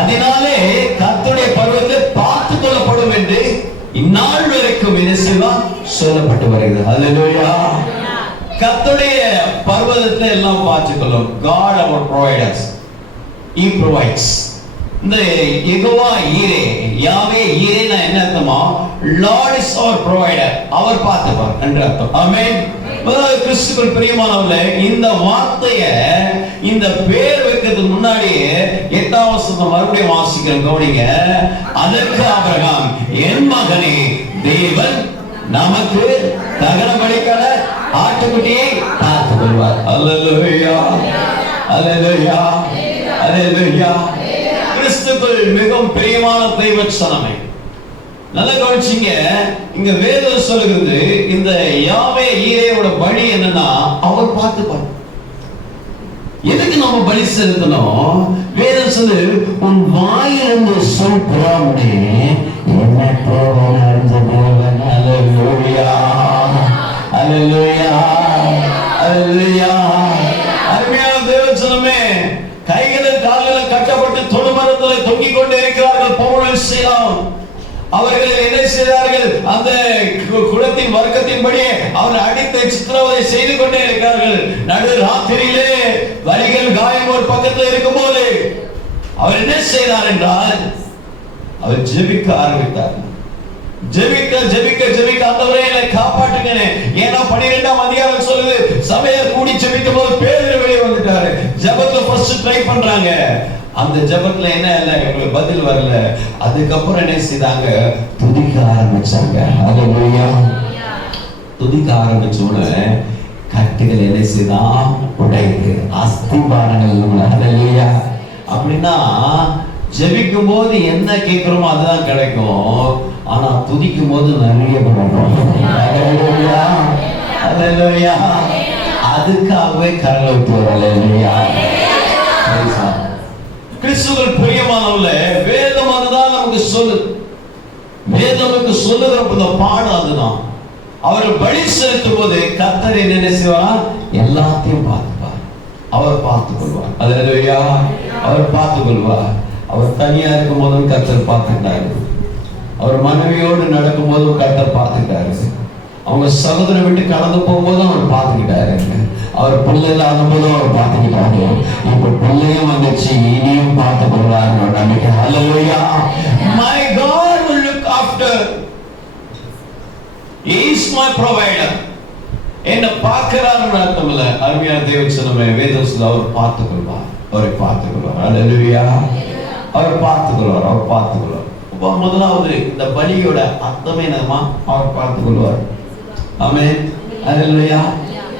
அதனாலே கர்த்தருடைய பர்வதத்தில் பார்த்துக் கொள்ளப்படும் என்று இந்நாள் வரைக்கும் என்ன செய்வான் சொல்லப்பட்டு வருகிறது. அல்லேலூயா. கர்த்தருடைய பர்வதத்துல எல்லாம் பார்த்துக்கொள்ளும். God our providers, He provides. இந்த யெகோவா ஈரே, யாவே ஈரேனா என்ன அர்த்தமா? Lord is our provider, அவர் பார்த்துப்பார் என்று அர்த்தம். ஆமென். கிறிஸ்துவுக்குள் பிரியமானவர்களே, இந்த வார்த்தைய இந்த பேர் வைக்கிறதுக்கு முன்னாடி 8ஆம் வசனம் மறுபடியும் வாசிக்கிறோம். கவனிங்க. அதற்கு ஆபிரகாம், என் மகனே, தேவன் நமக்கு தகன பலிக்கான ஆட்டுக்குட்டியை பார்த்துக் கொள்வார். அல்லேலூயா, அல்லேலூயா, அல்லேலூயா. கிறிஸ்துவுக்குள் மிகவும் பிரியமான தெய்வ சனமே, நல்லா கவனிச்சீங்க. இங்க வேதம் சொல்லுகிறது, இந்த யாவே ஈரேயோட பலி என்னன்னா அவர் பார்த்துப்பார். எதுக்கு நம்ம பலி செலுத்தணும்? வேதம் சொல்லு, உன் வாயிலிருந்து சொல் புறாமனே என்ன தேவன் அறிந்த தேவன். அல்லேலூயா, அல்லேலூயா, அல்லேலூயா. அருமையான தேவச்சனமே, கைகளில் கால்களில் கட்டப்பட்டு தொடுமரத்தில் தொங்கிக் கொண்டு இருக்கிறார்கள் பவுல் சீலாவும். அவர்கள் என்ன செய்தார்கள்? அந்த குலத்தின் வர்க்கத்தின்படி அவரை அடித்து சித்திரவதை செய்து கொண்டே இருக்கிறார்கள். நடு ராத்திரியிலே வலிகள் காயம் ஒரு பக்கத்தில் இருக்கும் போது அவர் என்ன செய்தார் என்றால், அவர் ஜெபிக்க ஆரம்பித்தார். ஜெபிக்க ஜெபிக்க ஜெபிக்க, ஆண்டவரே என்னை காப்பாற்றுங்க. ஏன்னா 12ஆம் அதிகாரம் சொல்லுது, சபையார் கூடி ஜெபிக்கும் போது பேதுரு வெளியே வந்துட்டாரு. ஜெபத்துல ஃபர்ஸ்ட் ட்ரை பண்றாங்க. அந்த ஜெபத்துல என்ன இல்ல, உங்களுக்கு பதில் வரல. அதுக்கப்புறம் என்ன செய்தாங்க? துதிக்க ஆரம்பிச்சாங்க. அல்லேலூயா. துதிக்க ஆரம்பிச்ச உடனே கட்டுகள் என்ன செய்தான்? உடையுது. அஸ்திபாரங்கள். அல்லேலூயா. அப்படின்னா ஜெபிக்கும் போது என்ன கேட்கிறோமோ அதுதான் கிடைக்கும். ஆனா துதிக்கும் போது நிறைய கிடைக்கும். அல்லேலூயா, அல்லேலூயா. அதுக்காகவே கரங்களை விட்டு வர. அல்லேலூயா. கிறிஸ்துவுக்குள் பிரியமானவர்களே, வேதம் அதுதான் நமக்கு சொல்லு. வேதமுக்கு சொல்லுகிற இந்த பாடம் அதுதான். அவர் பலி செலுத்தும் போது கர்த்தர் என்ன செய்வார்? எல்லாத்தையும் பார்த்துப்பார். அவர் பார்த்துக் கொள்வார். அல்லேலூயா. அவர் பார்த்துக் கொள்வார். அவர் தனியா இருக்கும் போதும் கர்த்தர் பார்த்துட்டாரு. அவர் மனைவியோடு நடக்கும் போதும் கர்த்தர் பார்த்துட்டாரு. அவங்க சகோதரனை விட்டு கடந்து போகும்போதும் அவர் பார்த்துக்கிட்டாரு. அவர் பிள்ளை இல்லாத போதும் அவர் பார்த்துக்கிட்டாரு. இப்ப பிள்ளையும் வந்துச்சு, இனியும் பார்த்துக் கொள்வார் நம்பிக்கை. ஹல்லேலூயா. My God will look after. He is my provider. என்ன பார்க்கிறார் அர்த்தம் இல்ல. அருமையான தேவச்சனமே, வேதம் சொல்ல அவர் பார்த்துக் கொள்வார். அவரை பார்த்துக் கொள்வார். ஹல்லேலூயா. அவர் பார்த்துக் கொள்வார். அவர் பார்த்துக் கொள்வார். முதலாவது இந்த பலியோட அர்த்தமே என்னமா? அவர் பார்த்துக் கொள்வார். ஆமென். அல்லேலூயா.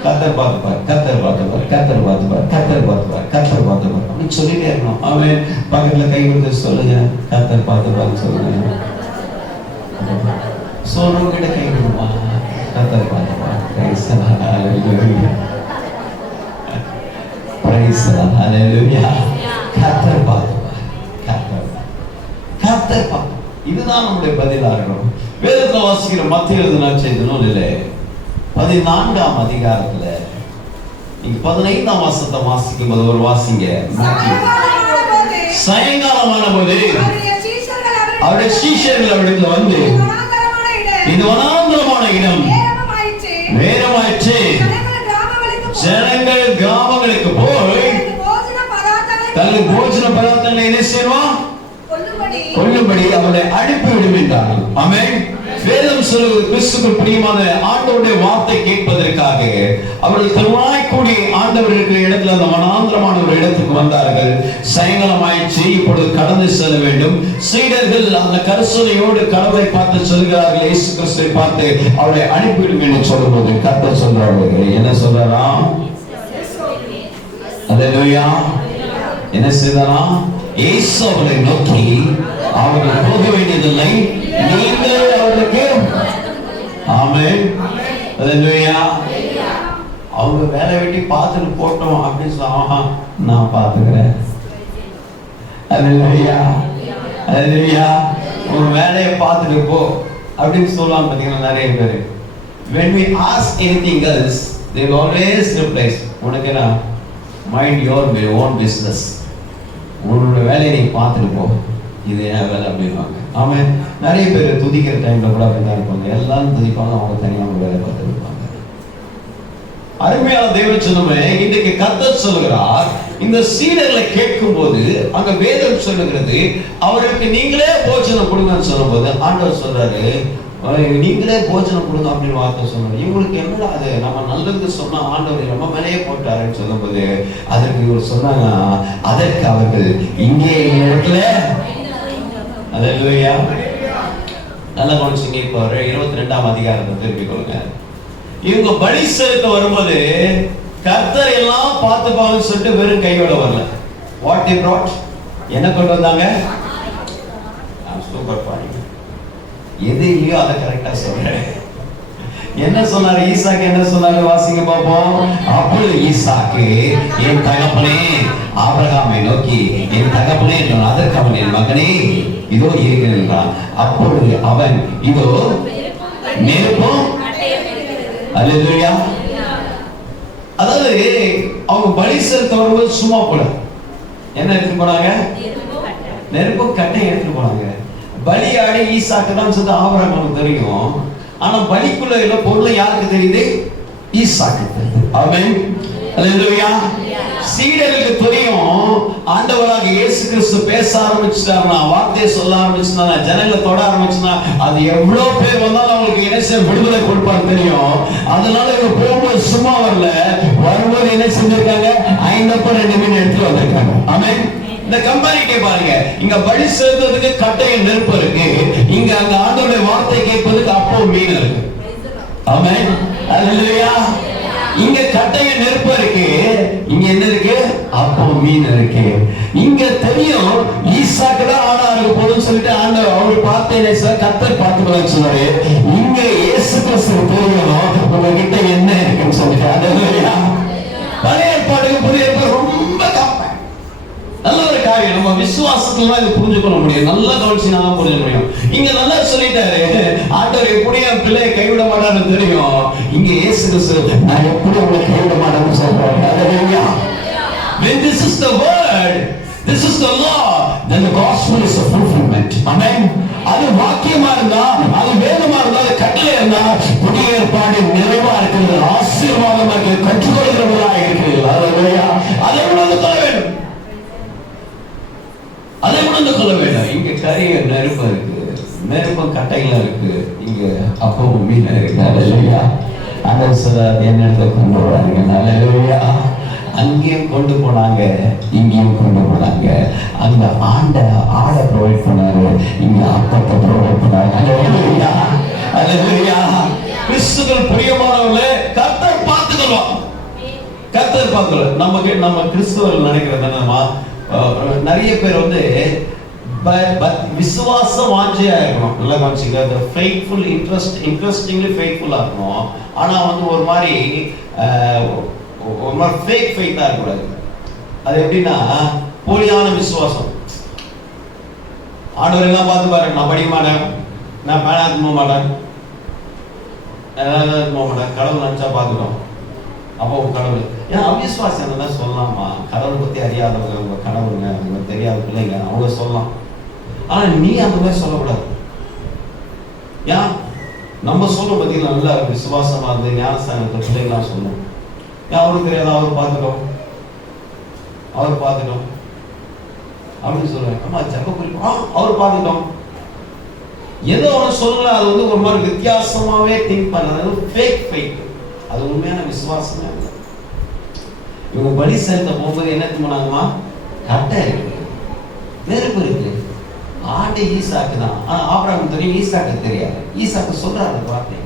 கர்த்தர் பார்த்துப்பார், கர்த்தர் பார்த்துப்பார், கர்த்தர் பார்த்துப்பார், கர்த்தர் பார்த்துப்பார், கர்த்தர் பார்த்துப்பார் அப்படின்னு சொல்லிட்டே இருக்கணும். ஆமென். பக்கத்துல கை கொடுத்து சொல்லுங்க, கர்த்தர் பார்த்துப்பார் சொல்லுங்க. சொல்றவங்க கை கொடுமா, கர்த்தர் பார்த்துப்பார். Praise the Lord. Alleluia. Praise the Lord. Alleluia. கர்த்தர் பார்த்துப்பார், கர்த்தர் கர்த்தர் பார்த்துப்பார். இதுதான் நம்முடைய பதிலா இருக்கணும். வேதத்தை வாசிக்கிற மத்திய எழுதின நற்செய்தியிலே 14ஆம் அதிகாரத்துல நீங்க 15ஆம் வசனத்தை வாசிக்கும் போது ஒரு வாசிங்க. சாயங்காலமான போது அவருடைய சீஷர்கள் அவரிடத்தில் வந்து, இது வனாந்தரமான இடம், நேரமாயிற்று, ஜனங்கள் கிராமங்களுக்கு போய் தங்கள் போஜன பதார்த்தங்களை என்ன செய்வான், கொல்லும்படி அவரை அனுப்பி விடும் என்றார்கள். ஆமென். வேதம் சொல்லுவது, கிறிஸ்துவுக்குள் பிரியமான ஆண்டவருடைய வார்த்தை கேட்பதற்காக அவர்கள் தருவாய் கூடி ஆண்டவர் இருக்கிற இடத்துல அந்த வனாந்தரமான ஒரு இடத்துக்கு வந்தார்கள். சாயங்காலம் ஆயிடுச்சு, இப்பொழுது கடந்து செல்ல வேண்டும். சீடர்கள் அந்த கரிசனையோடு கடவுளை பார்த்து சொல்கிறார்கள், இயேசு கிறிஸ்துவை பார்த்து அவரை அனுப்பிவிடும் என்று சொல்லும்போது கர்த்தர் சொல்றாரு, என்ன சொல்றாராம்? அல்லேலூயா. என்ன செய்தாராம்? இயேசு அவரை நோக்கி, அவர்கள் போக வேண்டியதில்லை, நீங்கள் அவர்களுக்கு. ஆமென். அல்லேலூயா. அவங்க வேலை வெட்டி பார்த்துட்டு போட்டோம் அப்படின்னு சொன்னா, நான் பார்த்துக்கிறேன். அல்லேலூயா. அல்லேலூயா. உங்க வேலையை பார்த்துட்டு போ அப்படின்னு சொல்லுவாங்க பார்த்தீங்கன்னா நிறைய பேர். When we ask anything else, they will always replace, உனக்கு என்ன, mind your own business, உன்னோட வேலையை நீ பார்த்துட்டு போ, இது என் வேலை அப்படின்வாங்க. ஆமாம். நிறைய பேர் துதிக்கிற டைம்ல கூட அப்படிதான் இருப்பாங்க. எல்லாரும் துதிப்பாங்க, அவங்க தனியாக வேலை பார்த்துட்டு இருப்பாங்க. அருமையான தேவச்சனமே, இன்றைக்கு கர்த்தர் சொல்கிறார், இந்த சீடர்களை கேட்கும் போது அங்க வேதம் சொல்லுகிறது, அவர்களுக்கு நீங்களே போஜனம் கொடுங்கன்னு சொல்லும் போது ஆண்டவர் சொல்றாரு, நீங்களே போஜனம் கொடுங்க அப்படின்னு வார்த்தை சொன்னாரு. இவங்களுக்கு என்னடா அது, நம்ம நல்லது சொன்னா ஆண்டவர் ரொம்ப மேலேயே போட்டாருன்னு சொல்லும் போது அதற்கு இவர் சொன்னாங்க, அதற்கு அவர்கள் இங்கே இடத்துல. அல்லேலூயா. நல்லா கவனிச்சீங்க. இப்போ 22ஆம் அதிகாரத்தை திருப்பி கொள்ளுங்க. இவங்க பலி செலுத்த வரும்போது கர்த்தர் எல்லாம் பார்த்துப்பாங்கன்னு சொல்லிட்டு வெறும் கையோட வரல. வாட் they brought, என்ன கொண்டு வந்தாங்க? சூப்பர் பாருங்க, எது இல்லையோ அதை கரெக்டா சொல்றேன். என்ன சொன்னாரு ஈசாக்கு? என்ன சொன்னாரு? வாசிங்க பாப்போம். அப்பொழுது ஈசாக்கு, என் தகப்பனே ஆபிரகாமை நோக்கி, என் தகப்பனே என்றான். அதற்கு அவன், என் மகனே இதோ இருக்கிறேன் என்றான். அப்பொழுது அவன், இதோ நெருப்பும். அல்லேலூயா. அதாவது அவங்க பலி செலுத்த வரும்போது சும்மா போல என்ன எடுத்துட்டு போனாங்க? நெருப்பும் கட்டையும் எடுத்துட்டு போனாங்க. பலியாடி ஈசாக்கு தான் சொல்லிட்டு ஆபிரகாமுக்கு தெரியும். ஆனா பலிக்குள்ள உள்ள பொருள் யாருக்கு தெரியுது? ஈசாக்கு தெரியுது. ஆமென். அல்லேலூயா. சீடர்களுக்கு தெரியும், ஆண்டவராக இயேசு கிறிஸ்து பேச ஆரம்பிச்சுட்டாருன்னா, வார்த்தையை சொல்ல ஆரம்பிச்சுனா, ஜனங்களை தொட ஆரம்பிச்சுனா, அது எவ்வளவு பேர் வந்தாலும் அவங்களுக்கு என்ன செய்ய விடுதலை கொடுப்பாரு தெரியும். அதனால இவங்க போகும்போது சும்மா வரல, வரும்போது என்ன செஞ்சிருக்காங்க? 5 மீன் எடுத்துட்டு வந்திருக்காங்க. ஆமென். இந்த கம்பேரிட்டே பாருங்க. இங்க பலி செலுத்துறதுக்கு கட்டையும் நெருப்பு இருக்கு, இங்க அங்க ஆண்டவருடைய வார்த்தை கேட்பதுக்கு அப்போ மீன் இருக்கு. ஆமென். அல்லேலூயா. இங்க கட்டையும் நெருப்பு இருக்கு, இங்க என்ன இருக்கு? அப்போ மீன் இருக்கு. இங்க தெரியும் ஈசாக்கு தான் ஆடா இருக்க போதுன்னு சொல்லிட்டு ஆண்டவர் அவரு பார்த்தேன் கர்த்தர் பார்த்துக்கலாம்னு சொன்னாரு. இங்க இயேசு கிறிஸ்து தெரியும் உங்ககிட்ட என்ன இருக்குன்னு சொல்லிட்டு. அல்லேலூயா. பழைய ஏற்பாடுக்கு புதிய ஏற்பாடு ரொம்ப நல்ல ஒரு காரியம். நம்ம விசுவாசத்துல இதை புரிஞ்சுக்கொள்ள முடியும். நல்லா கவனிச்சுனா தான் புரிஞ்சுக்க முடியும். இங்க நல்லா சொல்லிட்டாரு, ஆண்டவர் எப்படியும் என் பிள்ளையை கைவிட மாட்டாருன்னு தெரியும். இங்க இயேசு கிறிஸ்து, நான் எப்படி உங்களை கைவிட மாட்டேன்னு சொல்றாரு. அல்லேலூயா. When this is the word, this is the law, then the gospel is a fulfillment. Amen. அது வாக்கியமா இருந்தா, அது வேதமா இருந்தா, அது கட்டளை இருந்தா, புதிய ஏற்பாடு நிறைவா இருக்கிறது, ஆசீர்வாதமா இருக்கிறது, கற்றுக்கொள்கிறவர்களா இருக்கிறது. அல்லேலூயா. அதை உணர்ந்து கொள்ள வேண்டும். அதை உணர்ந்து கொள்ள வேண்டும். இங்க கரிய நெருப்பு இருக்கு, நெருப்பும் கட்டையில இருக்கு, இங்க அப்பவும் மீன் இருக்கு. அல்லேலூயா. ஆண்டவர் சொல்றார், என்னிடத்தை கொண்டு வராங்க. அல்லேலூயா. அங்கேயும் கொண்டு போனாங்க, இங்கேயும் கொண்டு போனாங்க. அங்க ஆடை ப்ரொவைட் பண்ணாரு, இங்க அப்பத்தை ப்ரொவைட் பண்ணாரு. அல்லேலூயா. அல்லேலூயா. கிறிஸ்துவுக்குள் பிரியமானவர்களே, கர்த்தர் பார்த்துக்கணும். கர்த்தர் பார்த்துக்கணும். நம்ம கிறிஸ்துவர்கள் நினைக்கிறது என்னமா, நிறைய பேர் வந்து விசுவாசம் வாஞ்சியா இருக்கணும். நல்லா கவனிச்சுங்க. the faithful interestingly faithful இருக்கணும். ஆனா வந்து ஒரு மாதிரி ஃபேக் ஃபெய்த்தா இருக்கக்கூடாது. அது எப்படின்னா போலியான விசுவாசம். ஆண்டவர் எல்லாம் பார்த்து பாரு, நான் படிக்க மாட்டேன், நான் பேனாத்து போக மாட்டேன், ஏதாவது போக மாட்டேன், கடவுள் நினைச்சா பார்த்துட்டோம். அப்போ உங்க கடவுள் ஏன் அவிசுவாசம் அந்த மாதிரி சொல்லலாமா? கடவுளை பத்தி அறியாதவங்க, உங்க கடவுளுங்க, உங்க தெரியாத பிள்ளைங்க, அவங்க சொல்லலாம். ஆனா நீ அந்த மாதிரி சொல்லக்கூடாது. ஏன் நம்ம சொல்லும் பார்த்தீங்கன்னா நல்லா விசுவாசமா இருந்து ஞானஸ்தானத்தை பிள்ளைங்களாம் சொல்லணும். ஏன் அவருக்கு தெரியாத அவர் பார்த்துட்டோம் அப்படின்னு சொல்லுவேன். ஆமா ஜெப குறிப்பு அவர் பார்த்துட்டோம். ஏதோ ஒன்று சொல்லல, அது வந்து ஒரு மாதிரி வித்தியாசமாவே திங்க் பண்ணது, ஃபேக் ஃபேக். அது உண்மையான விசுவாசமே இல்லை. இவங்க பலி செலுத்த போகும்போது என்ன பண்ணாங்கம்மா? கட்டை இருக்கு, நெருப்பு இருக்கு. ஆண்டு ஈசாக்கு தான். ஆனா ஆபிரகாம் தெரியும், ஈசாக்கு தெரியாது. ஈசாக்கு சொல்றாரு வார்த்தை.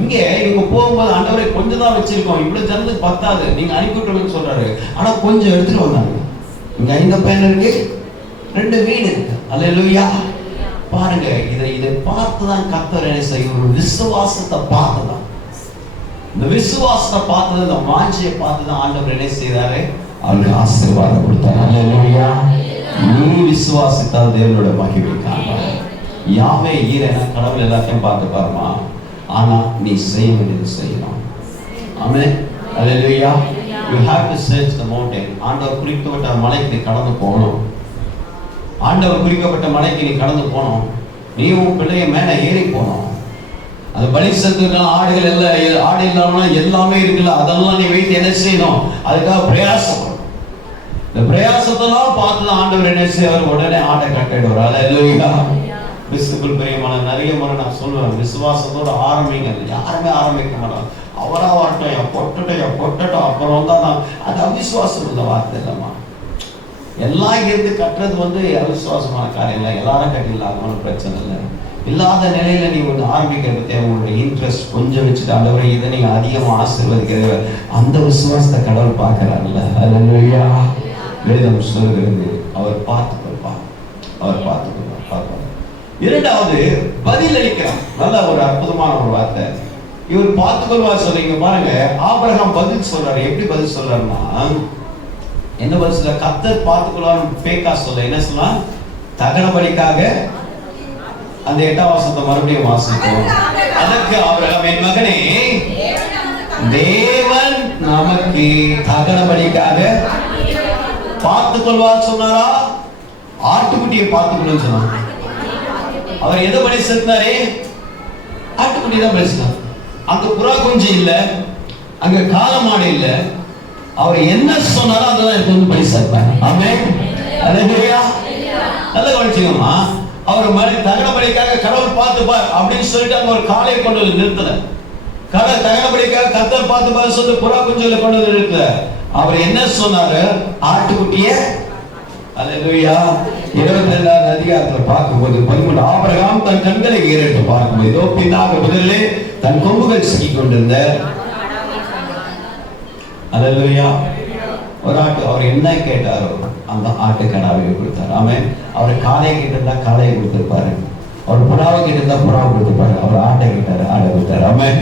இங்க இவங்க போகும்போது ஆண்டவரை கொஞ்சம் தான் வச்சிருக்கோம், இவ்வளவு ஜனத்துக்கு பத்தாது, நீங்க அனுப்பிவிட்டுருன்னு சொல்றாரு. ஆனா கொஞ்சம் எடுத்துட்டு வந்தாங்க. இங்க 5 பையன் இருக்கு, 2 மீன் இருக்கு. அல்லேலூயா. பாருங்க, இதை பார்த்துதான் கர்த்தர் என்ன செய்யும்? ஒரு விசுவாசத்தை பார்த்துதான், இந்த விசுவாசத்தை பார்த்தது, இந்த வாஞ்சையை பார்த்துதான் ஆண்டவர் என்ன செய்தாரு? அவருக்கு ஆசீர்வாதம் கொடுத்தார். அல்லேலூயா. நீ விசுவாசித்தால் தேவனோட மகிமை காண்பாய். யாவே ஈரேனா கடவுள் எல்லாத்தையும் பார்த்து பாருமா. ஆனா நீ செய்ய வேண்டியது செய்யணும். ஆமென். அல்லேலூயா. You have to search the mountain. ஆண்டவர் குறிக்கப்பட்ட மலைக்கு நீ கடந்து போகணும். ஆண்டவர் குறிக்கப்பட்ட மலைக்கு நீ கடந்து போகணும். நீ உன் பிள்ளைய மேல ஏறி போகணும். அது பலி செலுத்துறதுக்கான ஆடுகள் எல்லாம், ஆடு இல்லாம எல்லாமே இருக்குல்ல, அதெல்லாம் நீ வைத்து என்ன செய்யணும்? அதுக்காக பிரயாசம். இந்த பிரயாசத்தெல்லாம் பார்த்துதான் ஆண்டவர் என்ன செய்வார்? உடனே ஆடை கட்டிடுவார். அல்லேலூயா. கிறிஸ்துவுக்குள் பிரியமான நிறைய முறை நான் சொல்லுவேன், விசுவாசத்தோட ஆரம்பிங்க. யாருமே ஆரம்பிக்க மாட்டாங்க. அவரா வரட்டும், பொட்டட்டும் அப்புறம் தான் நான். அது அவிசுவாசம் உள்ள வார்த்தை இல்லைம்மா. எல்லாம் இருந்து கட்டுறது வந்து அவிசுவாசமான காரியம் இல்லை. எல்லாரும் கட்டிடலாம், பிரச்சனை இல்லை. இல்லாத நிலையில நீ ஒன்று ஆரம்பிக்கிறது தேவை. உங்களுடைய இன்ட்ரெஸ்ட் கொஞ்சம் வச்சுட்டு ஆண்டவரை இதை நீங்க அதிகமாக ஆசீர்வதிக்கிறது, அந்த விசுவாசத்தை கடவுள் பார்க்கிறார்ல. அல்லேலூயா. வேதம் சொல்கிறது அவர் பார்த்து கொள்வார். இரண்டாவது பதில் அளிக்கிறார். நல்ல ஒரு அற்புதமான ஒரு வார்த்தை. இவர் பார்த்து கொள்வார் சொல்றீங்க பாருங்க. ஆபிரகாம் பதில் சொல்றாரு. எப்படி பதில் சொல்றாருன்னா, என்ன பதில் சொல்ற? கர்த்தர் பார்த்துக் கொள்வார். ஃபேக்கா சொல்ல என்ன சொல்லலாம்? தகனபலிக்காக. அந்த 8ஆம் வசனத்தை மறுபடியும் வாசிப்போம். அதற்கு ஆபிரகாம், என் மகனே, தேவன் நமக்கு தகனபலிக்காக பார்த்துக் கொள்வார் சொன்னாரா? ஆட்டுக்குட்டியை பார்த்துக் கொள்ளுன்னு சொன்னார். அவர் எதை பலி செலுத்தினாரே? ஆட்டுக்குட்டி தான் பலி செலுத்தினார். அங்க புறா குஞ்சு இல்ல, அங்க காளமாடு இல்ல. அவர் என்ன சொன்னாரோ அதுதான் எனக்கு வந்து பலி செலுத்தார். ஆமென். அல்லேலூயா. நல்ல கவனிச்சுக்கோமா. அவர் மாதிரி தகனபலிக்காக கடவுள் பார்த்துப்பார் அப்படின்னு சொல்லிட்டு அங்க ஒரு காளையை கொண்டு வந்து நிறுத்தல. தகனபலிக்காக கர்த்தர் பார்த்துப்பார் சொல்லி புறா குஞ்சுகளை கொண்டு வந்து நிறுத்தல. அவர் என்ன சொன்னாரு? ஆட்டுக்குட்டிய. அல்லேலூயா. 22வது அதிகாரத்தில் பார்க்கும்போது 13, ஆபிரகாம் தன் கண்களை ஏறெடுத்து பார்க்கும்போது இதோ பின்னாக முதலிலே தன் கொம்புகள் சிக்கிக் கொண்டிருந்த அல்லேலூயா ஒரு ஆட்டு. அவர் என்ன கேட்டாரோ அந்த ஆட்டு கடாவை கொடுத்தார். ஆமென். அவர் காளையை கேட்டிருந்தா காளையை கொடுத்திருப்பாரு. அவர் புறாவை கேட்டிருந்தா புறாவை கொடுத்திருப்பாரு. அவர் ஆட்டை கேட்டாரு, ஆட்டை கொடுத்தாரு. ஆமென்.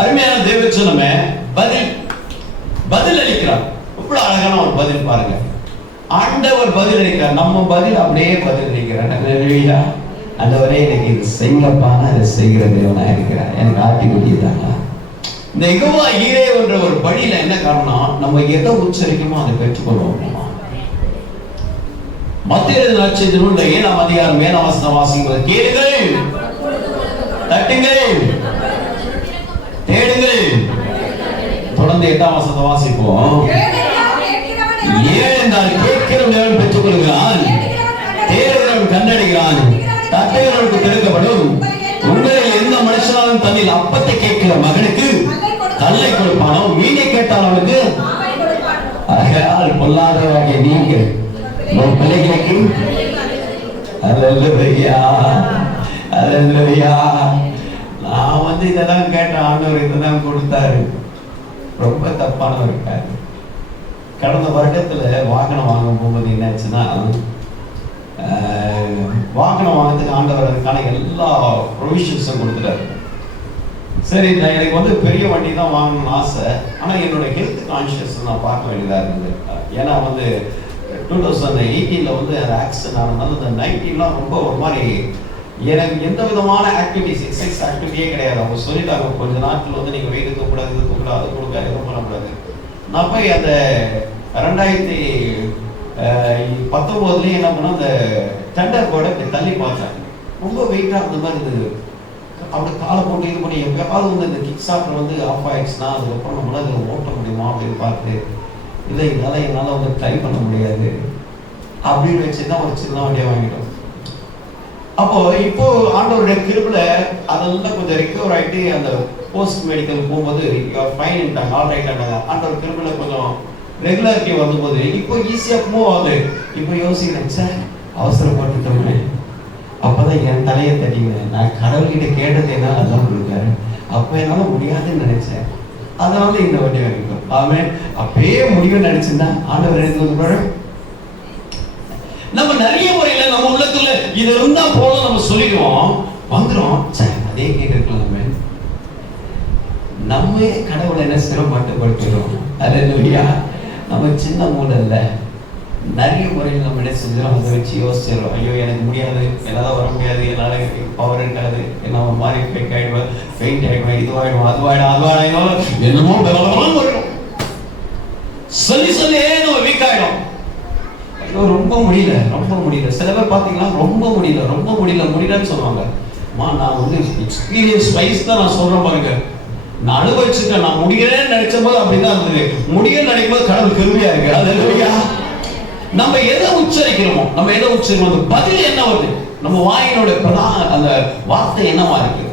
அருமையான தேவச்சனமே, பதில் அளிக்கிறார். இவ்வளவு அழகான ஒரு பதில் பாருங்க. ஆண்டவர் பதில் அளிக்கிறார். நம்ம பதில் அப்படியே பதில் அளிக்கிறார். அல்லேலூயா. ஆண்டவரே, எனக்கு இது செய்யப்பா, அதை செய்கிற தேவனா இருக்கிறார். எனக்கு ஆட்டுக்குட்டி தாங்க. இந்த யெகோவா ஈரே என்ற ஒரு பணியில என்ன காரணம்? நம்ம எதை உச்சரிக்குமோ அதை பெற்றுக்கொள்வோம். மத்திய நட்சத்திரம் 7ஆம் அதிகாரம் 7ஆம் வசனம் வாசிக்கும்போது, கேளுங்கள், தட்டுங்கள், தேடுங்கள். தொடர்ந்து 8ஆம் வசனத்தை வாசிப்போம். ஏனென்றால் கேட்கிறவன் பெற்றுக் கொள்கிறான், தேடுகிறவன் கண்டடைகிறான், தட்டுகிறவனுக்கு திறக்கப்படும். உங்களில் எந்த மனுஷனாலும் தன்னில் அப்பத்தை கேட்கிற மகனுக்கு கல்லை கொடுப்பானோ, மீனை கேட்டால் அவனுக்கு. பொல்லாதவராகிய நீங்கள் உங்கள் பிள்ளைகளுக்கு அல்லேலூயா, அல்லேலூயா. நான் வந்து இதெல்லாம் கேட்டேன், ஆண்டவர் இதெல்லாம் கொடுத்தாரு. ரொம்ப தப்பானவர் இருக்காரு. கடந்த வருடத்துல வாகனம் வாங்க போகும்போது என்னாச்சுன்னா, வாகனம் வாங்கிறதுக்கு ஆண்டவர் அதுக்கான எல்லா ப்ரொவிஷன்ஸும் கொடுத்துட்டாரு. சரி, நான் எனக்கு வந்து பெரிய வண்டி தான் வாங்கணும்னு ஆசை. ஆனால் என்னோட ஹெல்த் கான்ஷியஸ் நான் பார்க்க வேண்டியதாக இருந்தது. ஏன்னா வந்து 2018 வந்து அது ஆக்சிடென்ட் ஆனதுனால இந்த 19 ரொம்ப ஒரு மாதிரி எனக்கு எந்த விதமான ஆக்டிவிட்டிஸ் எக்ஸசைஸ் ஆக்டிவிட்டியே கிடையாது. அவங்க சொல்லிட்டாங்க கொஞ்ச நாட்கள் வந்து நீங்கள் வெயிட் தூக்கக்கூடாது, இது தூக்கக்கூடாது, அது கொடுக்க எதுவும் பண்ணக்கூடாது. நான் போய் அந்த 2019 என்ன பண்ண அந்த டெண்டர் போர்டை இப்படி தள்ளி பார்த்தேன். ரொம்ப வெயிட்டாக அந்த மாதிரி இருந்தது. அப்படி காலை போட்டு இது பண்ணி எப்பயாவது வந்து இந்த கிக் ஸ்டார்டர் வந்து ஆஃப் ஆயிடுச்சுன்னா அதுக்கப்புறம் நம்மளால் அதில் ஓட்ட முடியுமா அப்படின்னு பார்த்து இல்லை என்னால் வந்து ட்ரை பண்ண முடியாது அப்படின்னு வச்சு தான் ஒரு சின்ன வண்டியை வாங்கிட்டோம். அப்போ இப்போ ஆண்டவருடைய கிருபையில அதெல்லாம் கொஞ்சம் ரிகவர் ஆகிட்டு அந்த போஸ்ட் மெடிக்கல் போகும்போது ஃபைன்ட்டாங்க, ஆல் ரைட்டாங்க. ஆண்டவர் கிருபையில கொஞ்சம் ரெகுலாரிட்டி வரும்போது இப்போ ஈஸியாக மூவ் ஆகுது. இப்போ யோசிக்கிறேன், சார் அவசரப்பட்டுட்டோமே, அப்போதான் என் தலையை தட்டிக்கிறேன். நான் கடவுள்கிட்ட கேட்டது என்ன அதான் கொடுக்காரு. அப்போ என்னால் முடியாதுன்னு நினைச்சேன், அதனால இந்த வண்டி வாங்கிட்டோம். ஆமென். அப்பயே முடியும்னு நினைச்சிருந்தா ஆண்டவர் எடுத்து நம்ம நிறைய முறையில நம்ம உள்ளத்துல இது இருந்தா போதும் நம்ம சொல்லிடுவோம், வந்துடும். அதே கேட்கலாமே, நம்ம கடவுளை என்ன சிரமப்பட்டுப்படுத்துறோம். அல்லேலூயா. நம்ம சின்ன மூளை இல்லை, நிறைய முறையில் நம்ம என்ன செஞ்சிடும், அதை வச்சு யோசிச்சிடும். ஐயோ எனக்கு முடியாது, என்னால் வர முடியாது, என்னால் பவர் இருக்காது, என்ன ஒரு மாதிரி ஃபேக் ஆகிடுவேன், ஃபெயிண்ட் ஆகிடுவேன், இதுவாகிடுவோம், அதுவாகிடும் என்னமோ வரும் சொல்லி நம்ம வீக் ஆகிடும். ரொம்ப முடியல. சில பேர் பார்த்தீங்கன்னா ரொம்ப முடியலன்னு சொல்லுவாங்க. நான் வந்து எக்ஸ்பீரியன்ஸ் வைஸ் தான் நான் சொல்றேன் பாருங்க. நான் அனுபவிச்சுட்டேன். நான் முடியலன்னு நினைச்ச போது அப்படிதான் இருந்தது. முடியன்னு நினைக்கும் போது கடவுள் கிருபையா இருக்கு. அல்லேலூயா. நம்ம எதை உச்சரிக்கிறோமோ, அந்த பதில் என்ன வருது, நம்ம வாயினோட பிரதான அந்த வார்த்தை என்னவா இருக்கு.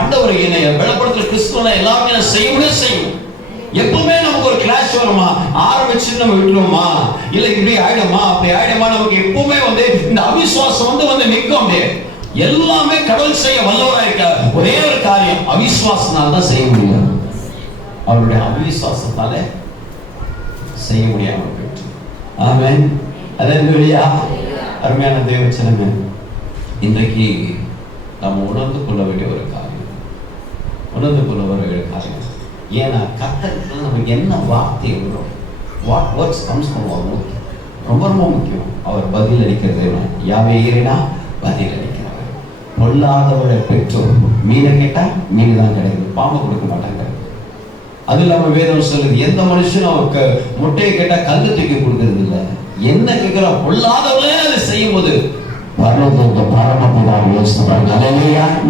ஆண்டவரை என்னை வெளிப்படுத்துற கிறிஸ்துவனை எல்லாமே நான் செய்யணும். எப்பவுமே நமக்கு ஒரு கிளாஷ் வருமா, ஆரம்பிச்சு நம்ம விட்டுருவோமா, இல்ல இப்படி ஆயிடுமா அப்படி ஆயிடுமா, நமக்கு எப்பவுமே வந்து இந்த அவிசுவாசம் வந்து நிற்கும். எல்லாமே கடவுள் செய்ய வல்லவரா இருக்க ஒரே ஒரு காரியம், அவிசுவாசனால தான் செய்ய முடியும். அவருடைய அவிசுவாசத்தால செய்ய முடியாம போயிட்டு. ஆமென். அல்லேலூயா. அருமையான தேவச்சனமே, இன்றைக்கு நாம் உணர்ந்து கொள்ள வேண்டிய ஒரு காரியம். ஏன்னா கர்த்தருக்கு நமக்கு என்ன வார்த்தை விடுறோம், வாட் வேர்ட்ஸ் கம்ஸ் ஃப்ரம் அவர் மவுத் ரொம்ப முக்கியம். அவர் பதில் அளிக்கிறது. யாவே ஈரனா பதில் அளிக்கிறார். பொல்லாதவரை பெற்றோர் மீனை கேட்டா மீன் தான் கிடைக்குது, பாம்பு கொடுக்க மாட்டாங்க. அது இல்லாம வேதம் சொல்லுது, எந்த மனுஷனும் அவருக்கு முட்டையை கேட்டா கல்லு தூக்கி கொடுக்கறது இல்லை. என்ன கேட்கிறோம், பொல்லாதவளே அதை செய்யும் போது பரமபிதாவை யோசித்து பாருங்க.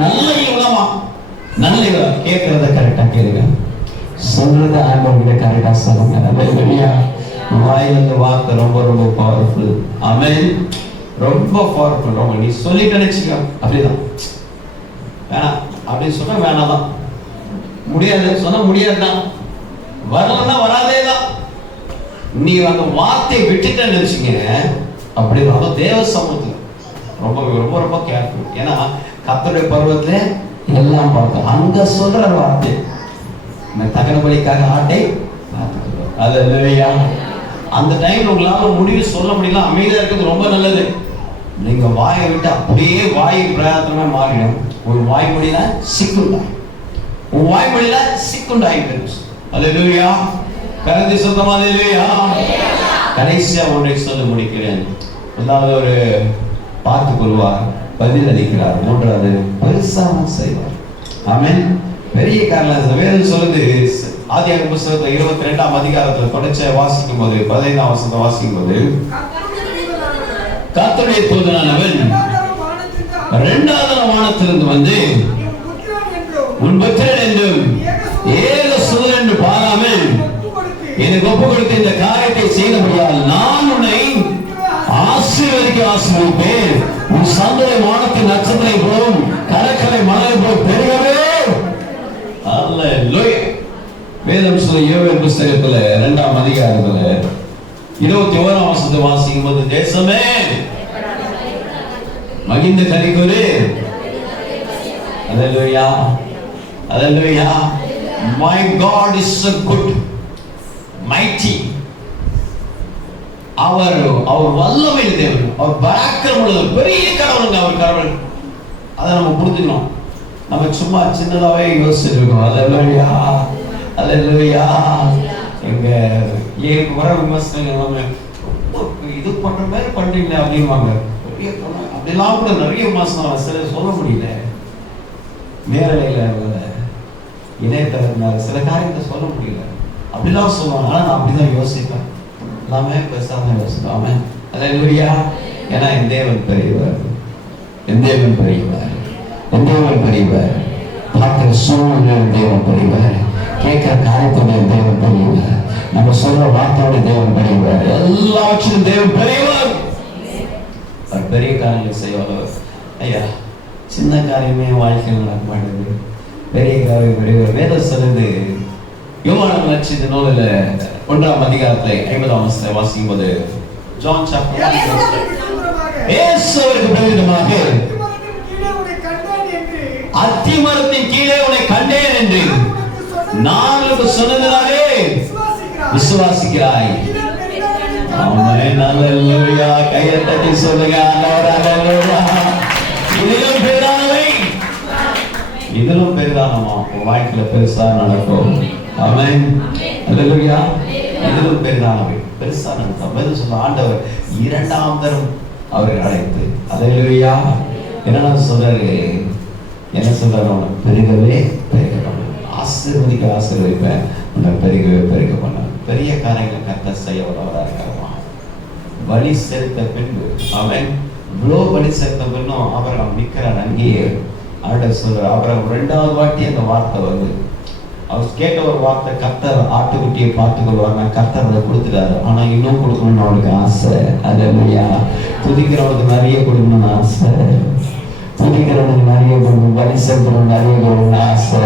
நல்ல இவனமா நல்ல கேட்கறத கரெக்டா கேளுங்க, சொல்றத ஆண்டவர்கிட்ட கரெக்டா சொல்லுங்க. அல்லேலூயா. வாயிலிருந்து வார்த்தை ரொம்ப பவர்ஃபுல். ஆமென். ரொம்ப பவர்ஃபுல். ரொம்ப நீ சொல்லிட்டு நினைச்சுக்க அப்படிதான் வேணாம் அப்படின்னு சொன்னா வேணாதான், முடியாது சொன்னா முடியாதுதான், வரலன்னா வராதேதான். நீ அந்த வார்த்தையை விட்டுட்டேன்னு நினைச்சுங்க அப்படிதான். தேவ சமூகத்தில் ரொம்ப ரொம்ப ரொம்ப கேர்ஃபுல். ஏன்னா கர்த்தருடைய பருவத்துல எல்லாம் பார்த்தோம். அங்க சொல்ற வார்த்தை தகனபலிக்காக ஆட்டை பார்த்துக்கிறோம். அல்லேலூயா. அந்த டைம்ல உங்களால முடிவு சொல்ல முடியல, அமைதியா இருக்கிறது ரொம்ப நல்லது. நீங்க வாயை விட்டு அப்படியே வாய் பிரயாத்தமே மாறிடும். ஒரு வாய் மொழியில சிக்குண்டாய், உன் வாய் மொழியில சிக்குண்டாய். அல்லேலூயா. கரந்தி சொந்தமா. அல்லேலூயா. கடைசியா ஒன்றை சொல்ல முடிக்கிறேன். அதாவது ஒரு பார்த்துக் கொள்வார், பதில் அளிக்கிறார். மூன்றாவது பெருசாக செய்வார். ஆமென். பெரிய காரணம் வேதம் சொல்லுது. ஆதியாகம புத்தகத்துல 22ஆம் அதிகாரத்துல தொடர்ச்சியா வாசிக்கும் போது 15ஆம் வசனத்தை வாசிக்கும் போது, கர்த்தருடைய தூதனானவன் இரண்டாவது வானத்திலிருந்து வந்து உன் புத்திரன் என்றும் ஏக சுதன் என்று பாராமல் எனக்கு ஒப்பு கொடுத்த இந்த காரியத்தை செய்தபடியால் நான் உன்னை ஆசீர்வதிப்பேன். உன் சந்ததி வானத்தின் நட்சத்திரை போலும் கடற்கரை மணலை போல் பெருகவே. அல்லேலூயா. வேதம் சொல்ல யோவேல் புத்தகத்துல 2ஆம் அதிகாரத்துல 21ஆம் வசனத்தை வாசிக்கும் போது, தேசமே மகிழ்ந்து கலிகூரு. அல்லேலூயா. அல்லேலூயா. My God is so good, mighty. அவர் வல்லமை தேவன், அவர் பராக்கிரமம் உள்ளவர், பெரிய கடவுளுங்க அவர் கடவுள். அதை நம்ம புரிஞ்சுக்கணும். நம்ம சும்மா சின்னதாவே யோசிச்சிருக்கோம். அல்லேலூயா. அல்லேலூயா. எங்க ஏன் வர விமர்சனங்கள் நம்ம இது பண்ற மாதிரி பண்றீங்களே அப்படின்வாங்க. பெரிய அப்படிலாம் கூட நிறைய மாசம் சில சொல்ல முடியல. நேரலையில் இணையதளத்தினால சில காரியத்தை சொல்ல முடியல. அப்படிலாம் சொல்லுவாங்க. ஆனால் நான் அப்படிதான் யோசிப்பேன். எல்லாமே பேசாம யோசிப்பேன். ஆமென். அல்லேலூயா. ஏன்னா என் தேவன் பெரியவர், என் தேவன் பெரியவர், என் தேவன் பெரியவர். பார்க்கிற சூழ்நிலை தேவன் பெரியவர், கேட்கிற காரியத்தோட தேவன் பெரியவர், நம்ம சொல்ற வார்த்தையோட தேவன் பெரியவர், எல்லாவற்றிலும் தேவன் பெரியவர். பெரிய காரியங்களை செய்வார். ஐயா, சின்ன காரியமே வாழ்க்கையில் நடக்க மாட்டேங்குது, பெரிய காரியம் பெரியவர். வேதம் சொல்லுது, யோவான் நற்செய்தி நூலில் 1ஆம் அதிகாரத்தை 50ஆம் வசனத்தை வாசிக்கும் போது, ஜான் சாப்டர் 1 இயேசுவுக்கு பிரதிவிதமாக அத்திமரத்தின் கீழே உன்னை கண்டேன் என்று நான் உனக்கு சொன்னதினாலே விசுவாசிக்கிறாய். ஆமென். அல்லேலூயா. கையை தட்டி சொல்லுங்க, அல்லேலூயா. இதிலும் பெரிதானவை, இதிலும் பெரிதானமா உன் வாழ்க்கையில பெருசா நடக்கும். ஆமென். அல்லேலூயா. இதிலும் பெரிதானவை பெருசா நடக்கும். பதில் சொல்ல ஆண்டவர் 2ஆம் தரம் அவரை அழைத்து, அல்லேலூயா, என்ன சொல்றாரு? என்ன சொல்றாரு? அவனை பெருகவே பெருகணும், ஆசீர்வதிக்க ஆசீர்வதிப்பேன், உன்னை பெருகவே பெருக பண்ண. பெரிய காரியங்களை கர்த்தர் செய்ய வல்லவராக இருக்கிறான். வழி சேர்த்த பின்பு அவன் இவ்வளோ வழி சேர்த்த பின்னும் ஆபிரகாம் நிற்கிறான் அங்கேயே. அவர்கிட்ட சொல்ற ஆபிரகாம் 2வது வாட்டி அந்த வார்த்தை வருது. அவர் கேட்ட ஒரு வார்த்தை, கர்த்தர் ஆட்டுக்குட்டியை பார்த்து கொள்வார், கர்த்தர் அதை கொடுத்துட்டாரு. ஆனா இன்னும் கொடுக்கணும்னு அவனுக்கு ஆசை. அல்லேலூயா. துதிக்கிறவனுக்கு நிறைய கொடுக்கணும்னு ஆசை, துதிக்கிறவனுக்கு நிறைய கொடுக்கணும், வழி செலுத்தணும் நிறைய கொடுக்கணும்னு ஆசை.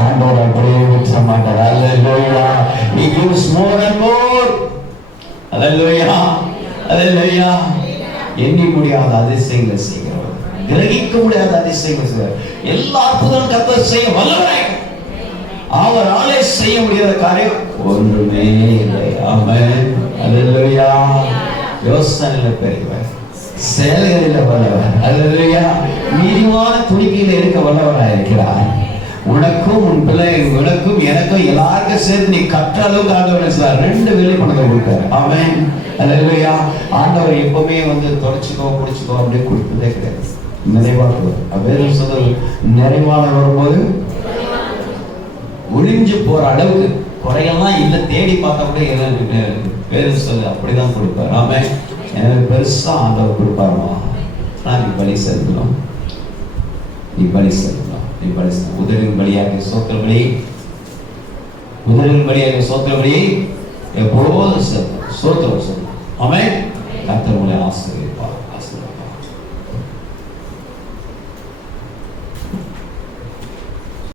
ஆண்டவர் அப்படியே விற்ற மாட்டார். அல்லேலூயா. He gives more and more. அல்லேலூயா. அல்லேலூயா. எண்ணி முடியாத அதிசயங்களை செய்கிறவர், கிரகிக்க முடியாத அதிசயங்களை செய்கிறார். எல்லா அற்புதம் கர்த்தர் செய்ய வல்லவர். அவராலே செய்ய முடியாத காரியம் ஒன்றுமே இல்லை. ஆமென். அல்லேலூயா. யோசனையில பெரியவர், செயல்களில் வல்லவர். அல்லேலூயா. நீதிமான துணிக்கையில் இருக்க வல்லவராக இருக்கிறார். உனக்கும் உன் பிள்ளை, உனக்கும் எனக்கும் எல்லாருக்கும் சேர்த்து நீ கற்ற அளவுக்கு ஆண்டவர் 2 வெள்ளி பணத்தை கொடுத்தாரு. ஆமென். அல்லேலூயா. ஆண்டவர் எப்பவுமே தொடச்சுக்கோ குடிச்சுக்கோ அப்படியே கொடுத்ததே கிடையாது. நிறைவாக வேறு சொல்றது, நிறைவான வரும்போது ஒளிஞ்சு போற அளவுக்கு குறையெல்லாம் இல்லை, தேடி பார்த்தா கூட வேறு சொல்லு அப்படிதான் கொடுப்பாரு. ஆமென். எனக்கு பெருசா ஆண்டவர் கொடுப்பாருமா? நான் நீ பலி செலுத்தணும், நீ பலி செலுத்தணும், நீ பலி செலுத்தணும். உதவின் பலியாக சோத்திரபலி, உதவின் பலியாக சோத்திரபலி எப்போதும் சோத்திரம் சொல்லணும். ஆமென். கர்த்தர் உங்களை ஆசீர்வதிப்பார்.